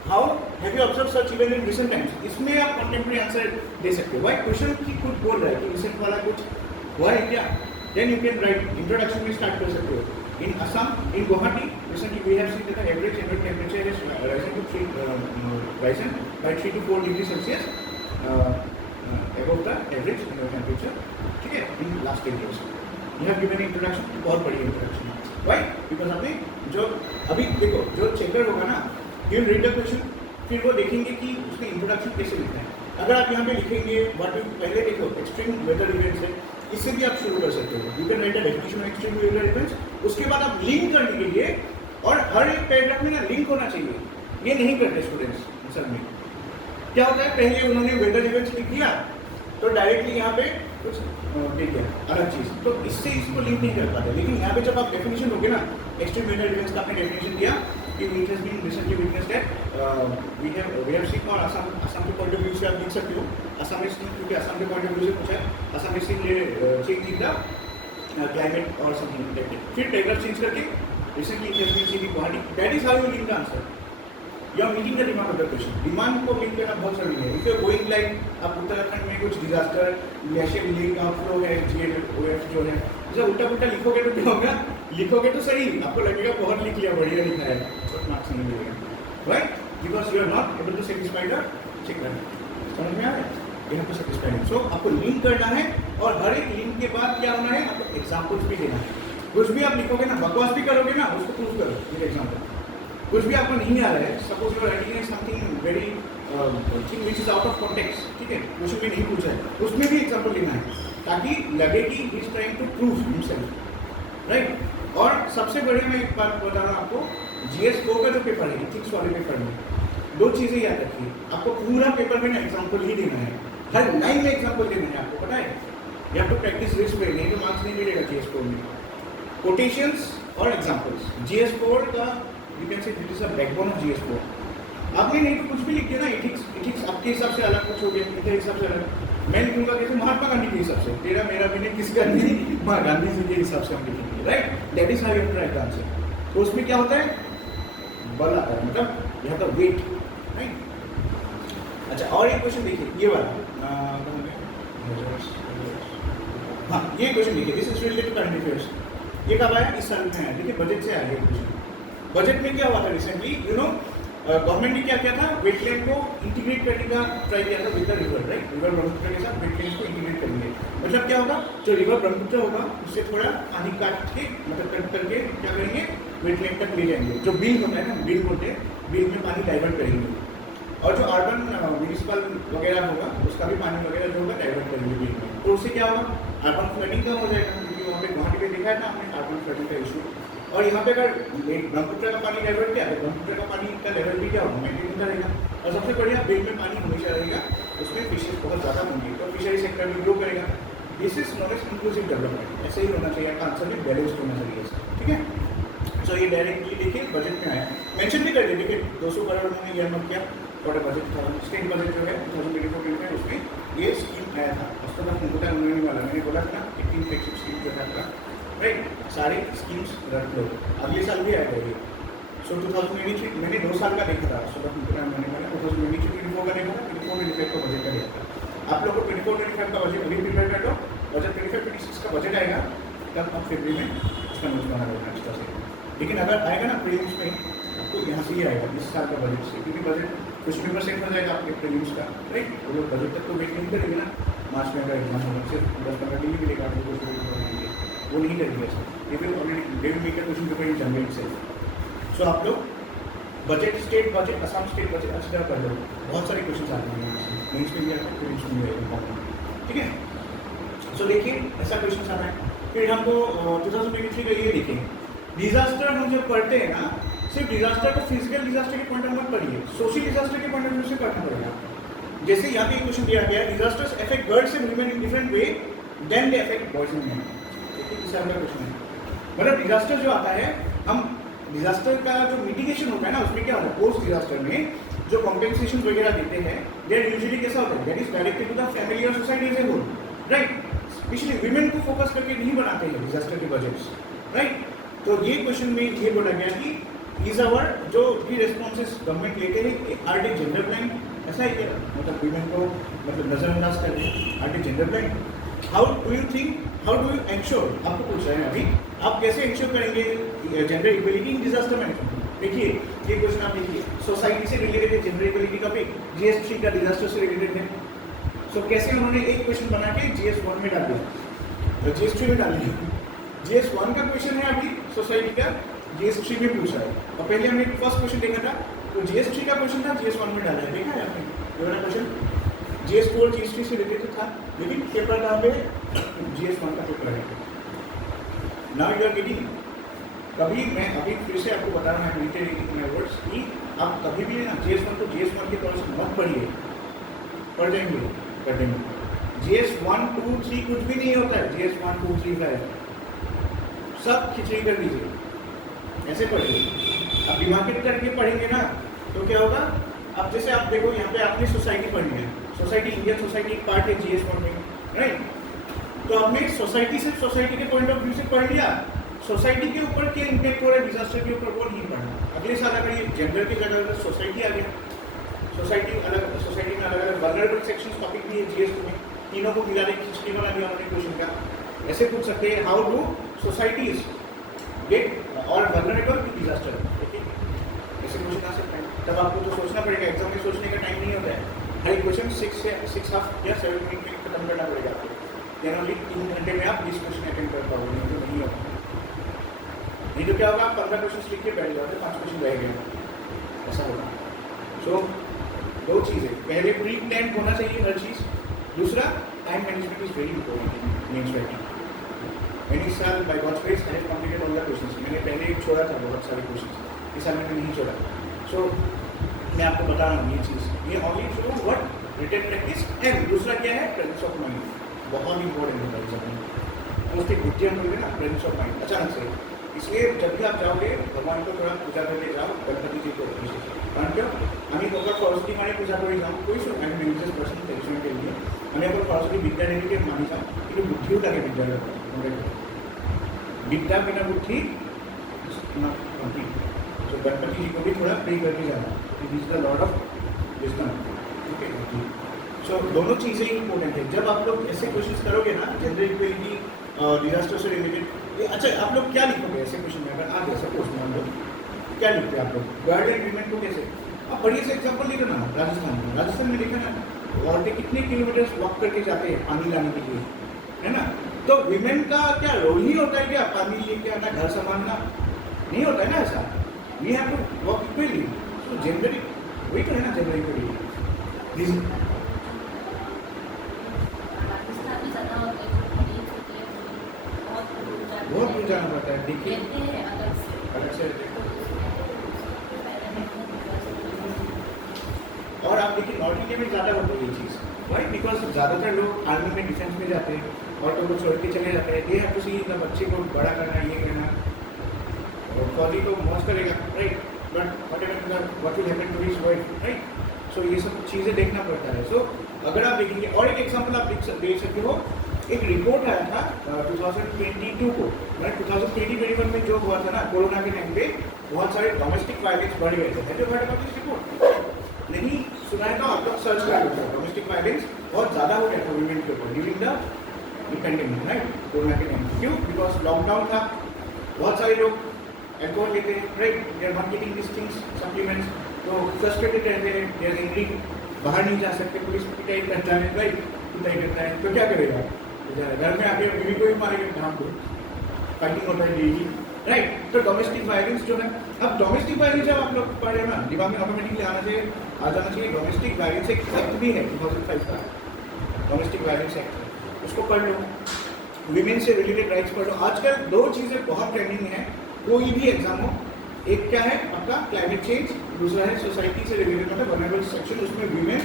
how have you observe such event in recent times, इसमें आप कॉन्टेम्प्रेरी आंसर दे सकते हो। भाई क्वेश्चन की कुछ बोल रहा है कि रिसेंट वाला कुछ हुआ है क्या, then you can write introduction में स्टार्ट कर सकते हो। इन असम, इन Guwahati, recently we have seen that the average annual temperature is risen by 3 to 4 degrees Celsius above the average annual temperature, ठीक है, in last 10 years. You have given introduction, बहुत बड़ी introduction है। Why? Because आपने जो अभी देखो, जो चेकर होगा ना, he will read the question, फिर वो देखेंगे कि उसने इंट्रोडक्शन कैसे लिखना है। अगर आप यहाँ पे लिखेंगे व्हाट यू, पहले देखो एक्सट्रीम वेदर इवेंट्स है, इससे भी आप शुरू कर सकते हो। You can write a definition of extreme weather events, उसके बाद आप लिंक करने के लिए, और हर एक पैराग्राफ में ना लिंक होना चाहिए, ये नहीं करते स्टूडेंट्स असल में। क्या होता है, पहले उन्होंने वेदर इवेंट्स लिख दिया तो डायरेक्टली यहाँ पे कुछ दे दिया अलग चीज़, तो इससे इसको लिंक नहीं कर पाते। लेकिन यहाँ पे जब आप डेफिनेशन दोगे ना, एक्सट्रीम वेदर इवेंट्स का आपने डेफिनेशन दिया कि it has been recently witnessed that we have seen, और असम के पॉइंट ऑफ व्यू से आप लिख सकते हो। असम इज, क्योंकि असम के पॉइंट ऑफ व्यू से पूछा है, Assam is seen change in the climate और समथिंग लाइक दैट। फिर पैराग्राफ चेंज करके recently it has been seen in Guwahati. That is how you link the answer. You are meeting the demand of the question. Demand को link करना बहुत जरूरी है। If you are going like, आप उत्तराखंड में कुछ डिजास्टर, ग्लेशियर लीक आउटफ्लो है, GLOF जो है, जब उल्टा पुल्टा लिखोगे तो क्या होगा, लिखोगे तो सही, आपको लगेगा बहुत लिख लिया, बढ़िया लिखा है, बट मार्क्स नहीं मिलेगा, right, because you are not able to satisfy the checker. समझ में आ रहा है, यहाँ पे सेटिस्फाई है। सो आपको लिंक करना है, और हर एक लिंक के बाद क्या होना है, आपको एग्जाम्पल्स भी देना है। कुछ भी आप लिखोगे ना, बकवास भी करोगे ना, उसको प्रूव करो विद एग्जांपल। कुछ भी आपको नहीं आ रहा है, suppose you are writing something very thing which is out of context, ठीक है, क्वेश्चन में नहीं पूछा है, उसमें भी एग्जांपल लेना है, ताकि लगे कि he is trying to prove himself, right. और सबसे बढ़िया मैं एक बात बता रहा हूँ आपको, GS4 का जो पेपर है, इथिक्स वाले पेपर में 2 चीज़ें याद रखिए, आपको पूरा पेपर में ना एग्जाम्पल ही देना है, हर लाइन में एग्जाम्पल देना है, आपको पता है, you have to practice this way, नहीं तो मार्क्स नहीं मिलेगा GS4 में। कोटेशंस और एग्जांपल्स, GS4 का you can say this is a backbone of GS4। आपने नहीं तो कुछ भी लिख दिया ना, एथिक्स आपके हिसाब से अलग कुछ हो गया, मेरे हिसाब से अलग, मैं लिखूंगा कैसे, महात्मा गांधी के हिसाब से, तेरा मेरा भी नहीं, किसका नहीं, महात्मा गांधी जी के हिसाब से हम लिखेंगे, right, that is how you have to write the answer. तो उसमें क्या होता है, बल आता है, मतलब you have the weight, right. अच्छा, और एक क्वेश्चन देखिए, ये वाला, हाँ ये क्वेश्चन देखिए, this is related to current affairs, ये कब आया, इस साल में आया, देखिए बजट से आया क्वेश्चन। बजट में क्या हुआ था रिसेंटली, यू नो, गवर्नमेंट ने क्या किया था, वेटलैंड को इंटीग्रेट करने का ट्राई किया था with the river, right, river Brahmaputra के साथ वेटलैंड को इंटीग्रेट करेंगे। मतलब क्या होगा, जो रिवर ब्रह्मपुत्र होगा उससे थोड़ा पानी काट के, मतलब कट करके क्या करेंगे, वेटलैंड तक ले जाएंगे। जो बिल होता है ना, बिल होते हैं, बिल में पानी डाइवर्ट करेंगे, और जो अर्बन म्यूनिसिपल वगैरह होगा उसका भी पानी वगैरह जो होगा डाइवर्ट करेंगे बिल में। तो उससे क्या होगा, अर्बन फ्लडिंग कम हो जाएगा, क्योंकि वहाँ पे गुवाहाटी पे देखा है ना आपने अर्बन फ्लडिंग का इशू। और यहाँ पे अगर ब्रह्मपुत्र का पानी डाइवर्ट किया तो ब्रह्मपुत्र का पानी का लेवल भी क्या होगा, मेंटेन होता रहेगा। और सबसे बढ़िया, बिल में पानी हमेशा रहेगा, उसमें फिशेज बहुत ज़्यादा होंगी, तो फिशरी सेक्टर भी ग्रो करेगा। This is not as inclusive development, ऐसे ही होना चाहिए, आपका आंसर भी बैलेंस्ड होना चाहिए, ठीक है। सो ये डायरेक्टली देखिए बजट में आया, मेंशन भी कर दिया, देखिए 200 करोड़ उन्होंने ईयरमार्क किया फॉर बजट, स्टेट बजट जो है 2024 में, उसमें ये स्कीम आया था। उसका तो मुद्दा उन्होंने वाला, मैंने बोला था ना 18 फ्लैगशिप स्कीम जो है आपका, राइट, सारी स्कीम्स रख लो, अगले साल भी आएगा ये। सो 2023 मैंने 2 साल का देखा था, सो मैंने बोला 2023-24 का देखा था, 24-25 का बजट का देखा था। आप लोग को 24-25 का बजट अभी प्रिपेयर कर लो, बजट 25-26 का बजट आएगा, तब आप फरवरी में उसका नोट्स बना लेना एक्स्ट्रा से। लेकिन अगर आएगा ना प्रीलिम्स में, आपको यहाँ से ही आएगा इस साल का बजट से, क्योंकि बजट कुछ भी परसेंट हो जाएगा आपके प्रीलिम्स का, राइट। वो लोग बजट तक तो वेट नहीं करेंगे ना, मार्च में अगर एग्जाम होगा सिर्फ 10-15 दिन ही मिलेगा आपको, कुछ करेंगे वो नहीं करेंगे ऐसा, ये फिर already they will make a question paper in जनवरी से। सो आप लोग budget, state budget, Assam state budget अच्छी तरह कर लो, बहुत सारे क्वेश्चन आते हैं यहाँ से, मेंस में भी आते हैं, प्रीलिम्स में भी आएगा, ठीक है। सो देखिए ऐसा क्वेश्चन आता है। फिर हमको 2023 का ये देखें, डिजास्टर हम जब पढ़ते हैं ना, सिर्फ डिजास्टर को फिजिकल डिजास्टर के पॉइंट ऑफ मत पढ़िए, सोशल डिजास्टर के पॉइंट ऑफ व्यू से पढ़ना पड़ेगा। जैसे यहाँ पे क्वेश्चन दिया गया, disasters affect girls and women in different way than they affect boys and men. इससे अगला क्वेश्चन है, मतलब डिजास्टर जो आता है, हम डिजास्टर का जो मिटिगेशन होता है ना, उसमें क्या होता है, पोस्ट डिजास्टर में जो कॉम्पेंसेशन वगैरह देते हैं, देयर यूजुअली कैसा होता है, that is directed to the family और society as a whole, right. Specially women को फोकस करके नहीं बनाते हैं डिजास्टर के बजट्स, राइट। तो ये क्वेश्चन में ये बोला गया कि इज अवर जो भी रिस्पॉन्सेस गवर्नमेंट लेते हैं आर डी जेंडर ब्लाइंड, ऐसा ही क्या, मतलब विमेन को मतलब नजरअंदाज कर दे, are the gender blind. How do you think, how do you ensure, आपको पूछ रहे हैं अभी, आप कैसे एंश्योर करेंगे gender equality in disaster management. देखिए ये क्वेश्चन आप देखिए, सोसाइटी से रिलेटेड है जेंडर इक्वलिटी टॉपिक, GS3 का डिजास्टर से रिलेटेड है। सो कैसे उन्होंने एक क्वेश्चन बना के GS1 में डाल दिया, तो GS3 में डाल दिया। GS1 का क्वेश्चन है अभी सोसाइटी का, GS3 में पूछा है, और पहले हमने फर्स्ट क्वेश्चन देखा था, तो GS3 का क्वेश्चन था GS1 में डाला है, देखा है आपने ये वाला क्वेश्चन। GS2 और GS3 से रिलेटेड था, लेकिन पेपर कहाँ पे, GS1 का पेपर है। नाउ यू आर गेटिंग, कभी मैं अभी फिर से आपको बता रहा हूँ माय वर्ड्स कि आप कभी भी ना GS1 को GS1 के तौर से मत पढ़िए, पढ़ जाएंगे कर देंगे। GS1 2 3 कुछ भी नहीं होता है, GS1 2 3 5 सब खिचड़ी कर दीजिए, ऐसे पढ़िए। अब डिमार्केट करके पढ़ेंगे ना तो क्या होगा, अब जैसे आप देखो यहाँ पे आपने सोसाइटी पढ़नी है, सोसाइटी इंडियन सोसाइटी एक पार्ट है GS1 में, राइट। तो आपने सोसाइटी से सोसाइटी के पॉइंट ऑफ व्यू से पढ़ लिया, सोसाइटी के ऊपर क्या इम्पैक्ट हो रहा है डिजास्टर के ऊपर वो नहीं पढ़ना। अगले साल अगर ये जेंडर की जगह अगर सोसाइटी आ गया, सोसाइटी अलग, सोसाइटी में अलग अलग वल्नरेबल सेक्शंस टॉपिक भी है GS2 में, तीनों को मिला के खिचड़ी बना दिया उन्होंने क्वेश्चन का। ऐसे पूछ सकते हैं, हाउ डू सोसाइटीज गेट और वल्नरेबल टू डिजास्टर, ठीक है, ऐसे क्वेश्चन आ सकते हैं। तब आपको तो सोचना पड़ेगा, एग्जाम में सोचने का टाइम नहीं होता है, हर एक क्वेश्चन 6.5 या 7 मिनट में खत्म करना पड़ेगा आपको, देन ओनली 3 घंटे में आप 20 क्वेश्चन अटेंड कर पाओगे, नहीं तो नहीं होगा। नहीं तो क्या होगा, आप 15 क्वेश्चन लिख के बैठ जाओगे, 5 क्वेश्चन रह गए, ऐसा होगा। सो दो चीज़ें, पहले प्री प्लान होना चाहिए हर चीज़, दूसरा time management is very important in mains writing. मैंने इस साल by God's grace I have completed all the questions, मैंने पहले छोड़ा था बहुत सारे क्वेश्चंस, इस साल मैंने नहीं छोड़ा। सो मैं आपको बता रहा हूँ ये चीज़, ये only through what written practice, and दूसरा क्या है, प्रेजेंस ऑफ माइंड, बहुत इंपॉर्टेंट होता है एग्जाम में। उसके विद्यान होंगे ना, प्रेजेंस ऑफ माइंड अचानक से, इसलिए जब भी आप जाओगे भगवान को थोड़ा पूजा करके जाओ, गणपति जी को, कारण क्या আমি অকল সরস্বতী মানে পূজা করে যাও, কৈছো আমি রিলিজিয়াস পার্সন টেনশনকে নিয়ে আমি অকল সরস্বতী বিদ্যাদেবীকে মানি যাও, কিন্তু বুদ্ধিও লাগে বিদ্যালয় विद्या बिना बुद्धि कम्प्लीट। तो गणपति जी को भी थोड़ा प्रे करके जाना, is the Lord of wisdom, ठीक है। सो दोनों चीज़ें इंपॉर्टेंट है। जब आप लोग ऐसे क्वेश्चंस करोगे ना जेंडर इक्वलिटी डिजास्टर से रिलेटेड, अच्छा आप लोग क्या लिखोगे ऐसे क्वेश्चन में, अगर आ गया सपोज मान लो, क्या लिखते हैं आप लोग, गर्ल एंड वीमेन को कैसे, आप बढ़िया से एग्जाम्पल लिखो ना, राजस्थान में लिखा ना, औरतें कितने किलोमीटर वॉक करके जाते हैं पानी लाने के लिए, है ना। तो विमेन का क्या रोल ही होता है क्या, पानी लेके आना, घर संभालना, नहीं होता है ना ऐसा, we have to work equally. So gender वही तो है ना, जेंडर इक्वली बहुत दूर जाना पड़ता है, देखिए अलग से। और आप देखिए नॉर्थ इंडिया में ज़्यादा होता है ये चीज़, राइट, बिकॉज ज़्यादातर लोग आर्मी में डिफेंस में जाते हैं और तो वो छोड़ के चले जाते हैं, ये है तो सी ना बच्चे को बड़ा करना, ये करना, और फौजी तो मौज करेगा, right, but what will happen to his wife, right. So ये सब चीज़ें देखना पड़ता है। सो अगर आप देखेंगे, और एक एग्जाम्पल आप देख सकते हो, एक रिपोर्ट आया था 2022 को, मतलब 2020-21 में जो हुआ था ना कोरोना के टाइम पे, बहुत सारे डोमेस्टिक वायलेंस बढ़ गए थे। जो हमारे पास रिपोर्ट नहीं सुना है तो आप लोग सर्च कर लो, डोमेस्टिक वायलेंस बहुत ज़्यादा हो गया था वुमेन के ऊपर during the pandemic, right, corona के टाइम। क्यों? बिकॉज लॉकडाउन था, बहुत सारे लोग एल्कोहल लेते हैं, right, they are not getting this things supplements, तो फ्रस्ट्रेटेड रहते हैं, दे आर एंग्री, बाहर नहीं जा सकते, पुलिस पिटाई करता है, राइट, पिटाई करता है, तो क्या करेगा, घर में आके बीवी को ही मारेंगे, काम को फाइटिंग होता है डेली, राइट। तो डोमेस्टिक वायलेंस जो है, अब डोमेस्टिक वायलेंस जब आप लोग पढ़ रहे हो ना, दिमाग में ऑटोमेटिकली आ जाना चाहिए डोमेस्टिक वायलेंस एक एक्ट भी है 2005 का, डोमेस्टिक वायलेंस एक्ट, उसको पढ़ लो, विमेन से रिलेटेड राइट्स पढ़ लो। आजकल दो चीज़ें बहुत ट्रेंडिंग है, कोई भी एग्जाम हो, एक क्या है आपका क्लाइमेट चेंज, दूसरा है सोसाइटी से रिलेटेड मतलब वल्नरेबल सेक्शन, उसमें विमेन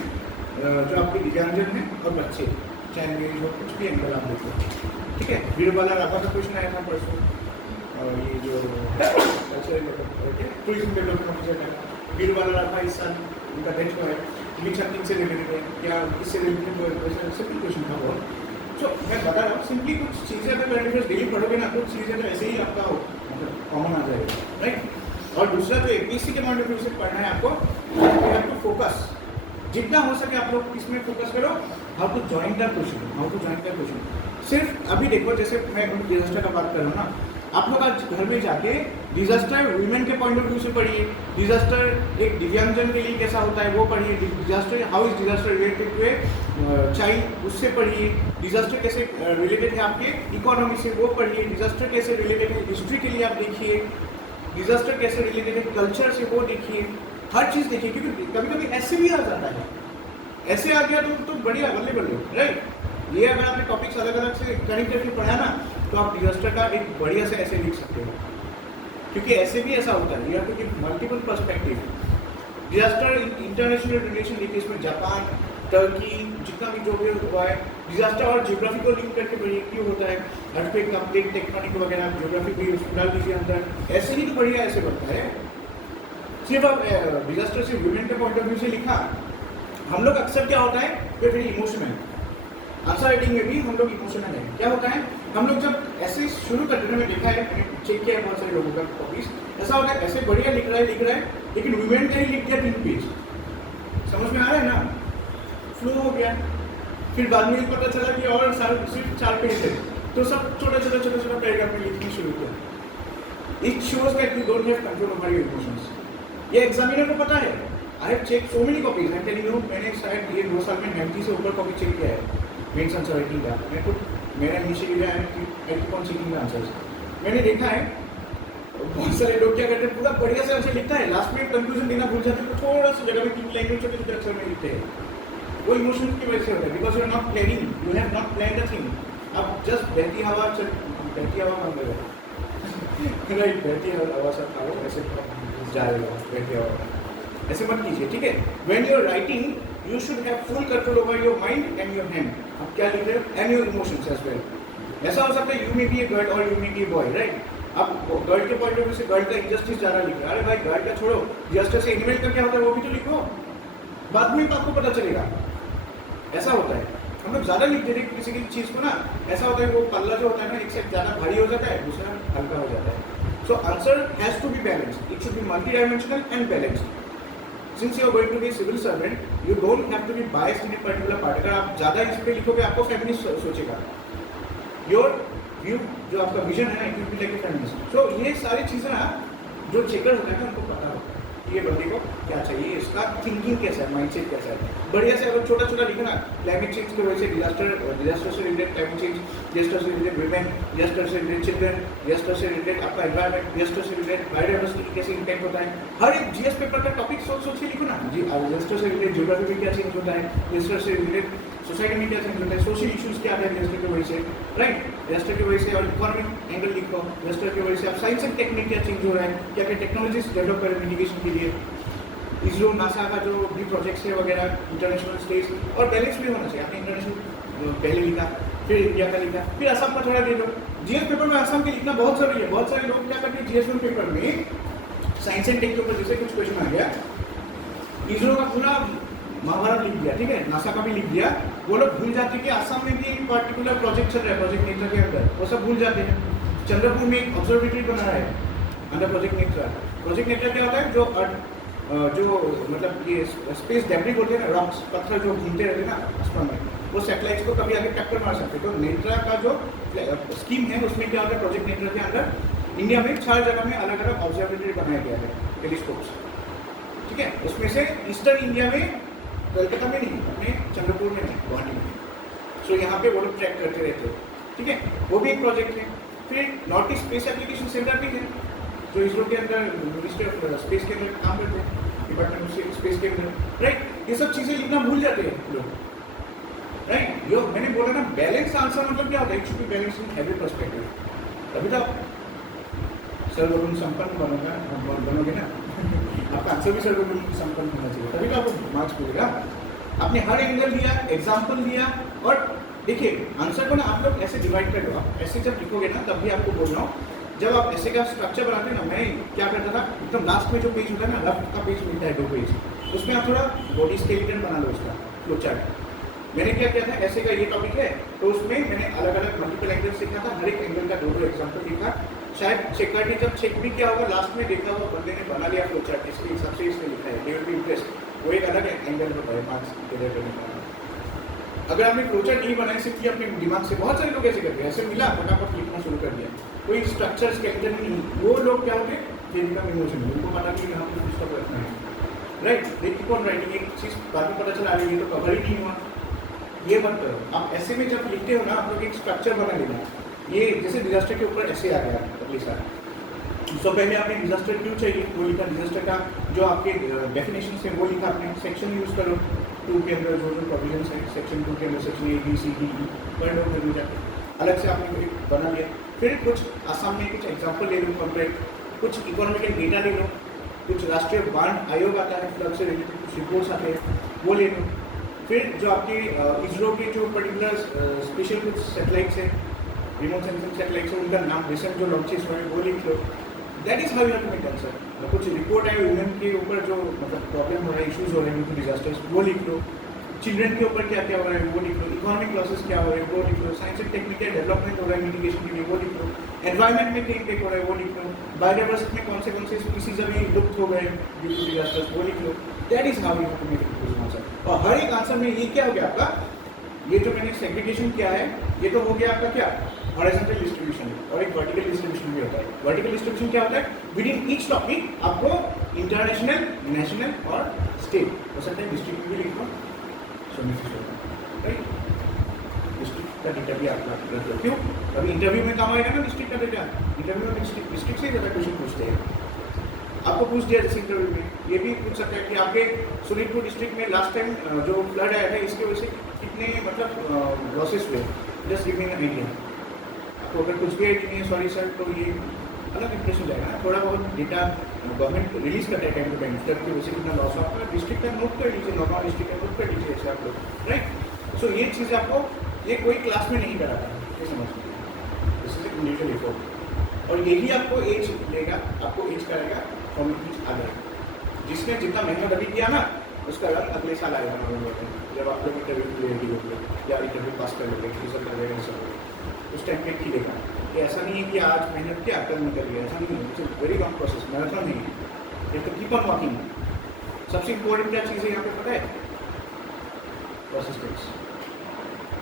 जो आपके दिव्यांगजन हैं और बच्चे, चाहे अंग्रेज हो, कुछ भी एंगल आप देखो, ठीक है। वीरबाला राभा का क्वेश्चन आया था परसों, और ये जो टूरिज्म डेवलपमेंट ऑफिसर है वीरबाला राभा, इस साल उनका डेथ हुआ है, लिंग से रिलेटेड है क्या, इससे रिलेटेड है, सिंपल क्वेश्चन था बहुत। तो मैं बता रहा हूँ सिंपली कुछ चीज़ें अगर करंट अफेयर्स डेली पढ़ोगे ना, कुछ चीज़ें तो ऐसे ही आपका मतलब कॉमन आ जाएगा, राइट। और दूसरा जो APSC के पॉइंट ऑफ व्यू से पढ़ना है आपको फोकस, जितना हो सके आप लोग किसमें फोकस करो, how to join the question. सिर्फ अभी देखो, जैसे मैं डिजास्टर का बात कर रहा हूँ ना, आप लोग आज घर में जाके डिजास्टर वुमेन के पॉइंट ऑफ व्यू से पढ़िए, डिजास्टर एक दिव्यांगजन के लिए कैसा होता है वो पढ़िए, disaster how is disaster related to a child उससे पढ़िए, डिजास्टर कैसे रिलेटेड है आपके इकोनॉमी से वो पढ़िए, डिजास्टर कैसे रिलेटेड है हिस्ट्री के लिए आप देखिए, डिजास्टर कैसे रिलेटेड है कल्चर से वो देखिए, हर चीज़ देखिए, क्योंकि कभी कभी ऐसे भी आ जाता है, ऐसे आ गया तो बढ़िया बल्ले राइट। ये अगर आपने टॉपिक्स अलग अलग से कनेक्ट करके पढ़ा ना, तो आप डिजास्टर का एक बढ़िया से ऐसे लिख सकते हो, क्योंकि ऐसे भी ऐसा होता है, you have to give multiple perspective. Disaster international relation देखिए, इसमें जापान, टर्की, जितना भी जो भी हुआ है, डिजास्टर और जियोग्राफी को लिंक करके बढ़िया क्यों होता है, अर्थक्वेक का प्लेट टेक्टोनिक वगैरह, जियोग्राफी भी उसको डाल दीजिए अंदर, ऐसे ही तो बढ़िया ऐसे बनता है। सिर्फ आप डिजास्टर से वुमेन के पॉइंट ऑफ व्यू से लिखा, हम लोग अक्सर क्या होता है वे वेरी इमोशनल, आंसर राइटिंग में भी हम लोग इमोशनल है। क्या होता है, हम लोग जब ऐसे शुरू करते हैं, देखा है, मैंने चेक किया है बहुत सारे लोगों का कॉपीज, ऐसा होता है ऐसे बढ़िया लिख रहा है, लेकिन वुमेन का ही लिख दिया 3 पेज, समझ में आ रहा है ना, फ्लो हो गया। फिर बाद में पता चला कि और सिर्फ 4 पेज है, तो सब छोटा पैराग्राफ में लिखना शुरू किया। It shows that you don't have control over your emotions. ये एग्जामिनर को पता है। I have check so many copies, I am telling you, मैंने शायद ये 2 साल में 90 से ऊपर कॉपी चेक किया है मेन्स आंसर राइटिंग का। मैं खुद मेरा इनिशियली कौन चेकिंग का आंसर्स मैंने देखा है, बहुत सारे लोग क्या करते हैं, पूरा बढ़िया से आंसर लिखता है, लास्ट में कंक्लूजन देना भूल जाते हैं, तो थोड़ा सा जगह में 3 लाइन में छोटे अक्षर में लिखते हैं। वो इमोशन की वजह से होता है, because you are not planning, you have not plan the thing. अब जस्ट बहती हवा मान लो राइट, बहती हवा से खाओ, ऐसे जाएगा बहती हवा, ऐसे मत कीजिए, ठीक है। When you are writing you should have full control over your mind and your hand. आप क्या लिख रहे हो, and your emotions as well. ऐसा हो सकता है you may be a girl और you may be a boy, right. अब गर्ल के पॉइंट ऑफ व्यू से गर्ल का इंजस्टिस ज़्यादा लिख रहा है, अरे भाई गर्ल का छोड़ो, जस्टिस से एनिमल का क्या होता है वो भी तो लिखो, बाद में आपको पता चलेगा। ऐसा होता है, हम लोग ज़्यादा लिख देते किसी की चीज़ को ना, ऐसा होता है वो पल्ला जो होता है ना, एक से ज़्यादा भारी हो जाता है, दूसरा हल्का हो जाता है। So answer has to be balanced, it should be multi dimensional and balanced. Since you are going to be a civil servant, you don't have to be biased in a particular part. अगर आप ज़्यादा इस पे लिखोगे आपको फेमिनिस्ट सोचेगा। Your view, जो आपका विजन है ना, it will be like a feminist. So ये सारी चीज़ें ना जो चेकर होता है ना, उनको पता होता है ये बंदे को क्या चाहिए, इसका थिंकिंग कैसा है, माइंडसेट कैसा है। बढ़िया से अगर छोटा छोटा लिखना, क्लाइमेट चेंज की वजह से डिजास्टर से रिलेटेड क्लाइमेट चेंज, डिजास्टर से रिलेटेड वुमेन, डिजास्टर से रिलेटेड चिल्ड्रन, डिजास्टर से रिलेटेड आपका एनवायरमेंट, डिजास्टर से रिलेटेड बायोडाइवर्सिटी कैसे इम्पैक्ट होता है, हर एक जीएस पेपर का टॉपिक सोच के लिखो ना जी। डिजास्टर से रिलेटेड ज्योग्राफी में क्या चेंज होता है, डिजास्टर से रिलेटेड सोसाइटी में क्या चेंज होता है, सोशल इश्यूज क्या आते हैं डिजास्टर की वजह से, राइट। डिजास्टर की वजह से और इकोनॉमिक एंगल लिखो, डिजास्टर की वजह से आप साइंस एंड टेक्निक क्या चेंज हो रहा है, क्या क्या टेक्नोलॉजीज डेवलप करें मिटिगेशन के लिए, इसरो नासा का जो भी प्रोजेक्ट्स है वगैरह, इंटरनेशनल स्टेज, और बैलेंस भी होना चाहिए। आपने इंटरनेशनल पहले लिखा, फिर इंडिया का लिखा, फिर असम का थोड़ा दे दो। जीएस पेपर में असम के लिखना बहुत जरूरी है। बहुत सारे लोग क्या करते हैं जीएस पेपर में साइंस एंड टेक के ऊपर जैसे कुछ क्वेश्चन आ गया, इसरो का पूरा महाभारत लिख दिया, ठीक है, नासा का भी लिख दिया, वो लोग भूल जाते हैं कि असम में भी एक पर्टिकुलर प्रोजेक्ट चल रहा है प्रोजेक्ट नेत्रा के अंदर, वो सब भूल जाते हैं। चंद्रपुर में एक ऑब्जर्वेटरी बना रहा है under project Netra. Project Netra क्या होता है, जो मतलब ये स्पेस डेब्रिस बोलते हैं ना, रॉक्स, पत्थर जो घूमते रहते हैं ना आसमान में, वो सैटेलाइट्स को कभी आगे टक्कर मार सकते हैं। तो नेत्रा का जो स्कीम है उसमें क्या होता है, प्रोजेक्ट नेत्रा के अंदर इंडिया में 4 जगह में अलग अलग ऑब्जर्वेटरी बनाया गया है, टेलीस्कोप्स, ठीक है। उसमें से ईस्टर्न इंडिया में, कलकत्ता में नहीं, अपने चंद्रपुर में नहीं, गुवाहाटी में। सो यहाँ पे वो लोग ट्रैक करते रहते हैं, ठीक है, वो भी एक प्रोजेक्ट है। फिर north east space application centre भी है जो इसरो के अंदर, मिनिस्ट्री ऑफ स्पेस के अंदर काम करते हैं, डिपार्टमेंट ऑफ स्पेस के अंदर, राइट। ये सब चीज़ें लिखना भूल जाते हैं लोग, राइट। यो मैंने बोला ना, बैलेंस आंसर मतलब क्या होता है, it should be balance in every perspective, तभी तो सर्वगुण संपन्न बनोगे ना आपका आंसर भी सर्वगुण संपन्न होना चाहिए, तभी तो आपको मार्क्स मिलेगा। आपने हर एंगल दिया, एग्जाम्पल दिया, और देखिए आंसर को ना आप लोग ऐसे डिवाइड कर लो। आप ऐसे जब लिखोगे ना तब भी आपको बोल रहा हूँ, जब आप ऐसे का स्ट्रक्चर बनाते हैं ना, मैं क्या करता था, एकदम लास्ट में जो पेज होता है ना, लेफ्ट का पेज मिलता है 2 पेज, उसमें आप थोड़ा बॉडी स्केलेटन बना लो उसका फ्लो चार्ट। मैंने क्या किया था, ऐसे का ये टॉपिक है तो उसमें मैंने अलग अलग मल्टीपल एंगल सीखा था, हर एक एंगल का 2-2 एग्जाम्पल लिखा। शायद चेकर ने जब चेक भी किया होगा, लास्ट में देखा होगा बंदे ने बना लिया फ्लो चार्ट, इसके हिसाब से इसमें लिखा है, दे विल बी इंटरेस्ट, वो एक अलग एंगल होता है 5 क्लियर करने का। अगर आपने फ्लो चार्ट नहीं बनाया सिर्फ अपने दिमाग से, बहुत सारे लोग ऐसे करते हैं, ऐसे मिला फटाफट लिखना शुरू कर दिया, कोई स्ट्रक्चर स्केलेटन नहीं, वो लोग क्या होते हैं, फिजिकल इमोशन, उनको पता नहीं यहाँ पे कुछ तो रखना है, राइट। देखिए कौन राइटिंग, एक चीज़ बाद में पता चला आ रही है तो कवर ही नहीं हुआ, ये मत करो। आप ऐसे में जब लिखते हो ना, आप लोग एक स्ट्रक्चर बना लेना। ये जैसे डिजास्टर के ऊपर ऐसे आ गया अगले साल, तो पहले आपने डिजास्टर क्यों चाहिए वो लिखा, डिजास्टर का जो आपके डेफिनेशन है वो लिखा आपने, सेक्शन यूज़ करो 2 के अंदर जो प्रोविजन है, सेक्शन 2 के अंदर section A B C D E पढ़ लो, फिर जाके अलग से आपने बना लिया। फिर कुछ आसाम में कुछ एग्जाम्पल ले लो कॉन्ट्रैक्ट, कुछ इकोनॉमिकल डेटा ले लो, कुछ राष्ट्रीय बांध आयोग आता है फ्लड से रिलेटेड, कुछ रिपोर्ट्स आते हैं वो ले लो। फिर जो आपके इसरो के जो पर्टिकुलर स्पेशल कुछ सेटेलाइट्स हैं, रिमोट सेंसिंग सेटेलाइट्स हैं, उनका नाम रिसेंट जो लॉन्चेस हुए वो लिख लो। That is how you have to make answer. कुछ रिपोर्ट है वुमेन के ऊपर जो मतलब प्रॉब्लम हो रहा है, इश्यूज हो रहे हैं ड्यू टू डिजास्टर्स, वो लिख लो। चिल्ड्रन के ऊपर क्या क्या हो रहा है वो लिख लो, इकोनॉमिक लॉसेस क्या हो रहे हैं वो लिख लो, साइंस एंड टेक्निकल डेवलपमेंट हो रहा है मिटिगेशन के लिए वो लिख लो, एनवायरमेंट में क्या इम्पैक्ट हो रहा है वो लिख लो, बायोडाइवर्सिटी में कौन से स्पीसीज अभी लुप्त हो गए ड्यू टू डिजास्टर्स वो लिख लो। That is how you have to make answer. और हर एक आंसर में ये क्या हो गया आपका, ये जो मैंने सेग्रीगेशन किया है ये तो हो गया आपका क्या, हॉरिजॉन्टल डिस्ट्रीब्यूशन, और एक वर्टिकल डिस्ट्रीब्यूशन भी होता है। वर्टिकल डिस्ट्रीब्यूशन क्या होता है, विद इन ईच टॉपिक आपको इंटरनेशनल, नेशनल और स्टेट हो सकता है, डिस्ट्रिक्ट भी लिखो, राइट, डिस्ट्रिक्ट का डेटा भी आपका रख लो। क्यों, अभी इंटरव्यू में काम आएगा ना डिस्ट्रिक्ट का डेटा, इंटरव्यू में डिस्ट्रिक्ट से ज़्यादा क्वेश्चन पूछते हैं। आपको पूछ दिया जैसे इंटरव्यू में, ये भी पूछ सकता है कि आपके सोनीतपुर डिस्ट्रिक्ट में लास्ट टाइम जो फ्लड आया था इसके वजह से कितने मतलब लॉसेस हुए, just give me an idea. आपको अगर कुछ भी आइडिया नहीं है सॉरी सर, तो ये अलग इंप्रेशन जाएगा ना, थोड़ा बहुत डेटा गवर्नमेंट रिलीज करता है टाइम टू टाइम, फ्लड की वजह से कितना लॉस हुआ, आपका डिस्ट्रिक्ट का नोट कर लीजिए, नॉर्मल डिस्ट्रिक्ट का नोट कर लीजिए ऐसे आप लोग, राइट। सो ये चीज़ आपको ये कोई क्लास में नहीं कराता, ये समझ लीजिए, दिस इज इंडिविजुअल एफर्ट। और यही आपको एज लेगा, आपको एज करेगा कॉम्पिटिशन आ जाएगा। जिसने जितना मेहनत अभी किया ना उसका रंग अगले साल आएगा नवंबर में, जब आप लोग इंटरव्यू रेडी होंगे या इंटरव्यू पास कर लोगे, रिजल्ट लगेगा सब उस टाइम पे खिलेगा। कि ऐसा नहीं है कि आज मेहनत किया कल निकल गया, ऐसा नहीं है, it's very long process, marathon नहीं है, you have to keep on walking. सबसे इम्पोर्टेंट क्या चीज़ है यहाँ पे पता है, परसिस्टेंस,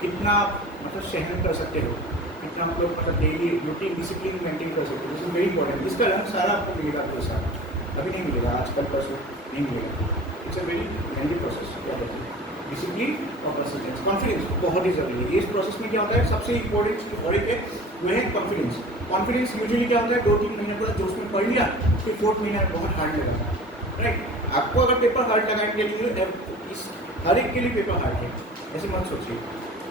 कितना मतलब सहन कर सकते हो, कितना आप लोग मतलब डेली रूटीन डिसिप्लिन मेंटेन कर सकते हो, दिस इज वेरी इंपॉर्टेंट। इसका रंग सारा आपको मिलेगा आपके साथ, अभी नहीं मिलेगा, आज कल परसों नहीं मिलेगा, it's a very lengthy process. क्या कहते हैं, डिसिप्लिन और परसिस्टेंस, कॉन्फिडेंस बहुत ही जरूरी है। इस प्रोसेस में क्या होता है, सबसे इंपॉर्टेंट चीज और एक है वो है कॉन्फिडेंस। कॉन्फिडेंस यूजुअली क्या होता है, 2-3 महीने बाद जोश में पढ़ लिया, फिर 4th महीने में बहुत हार्ड लगा, राइट। आपको अगर पेपर हार्ड लगाने के लिए इस हर एक के लिए पेपर हार्ड है, ऐसे मत सोचिए।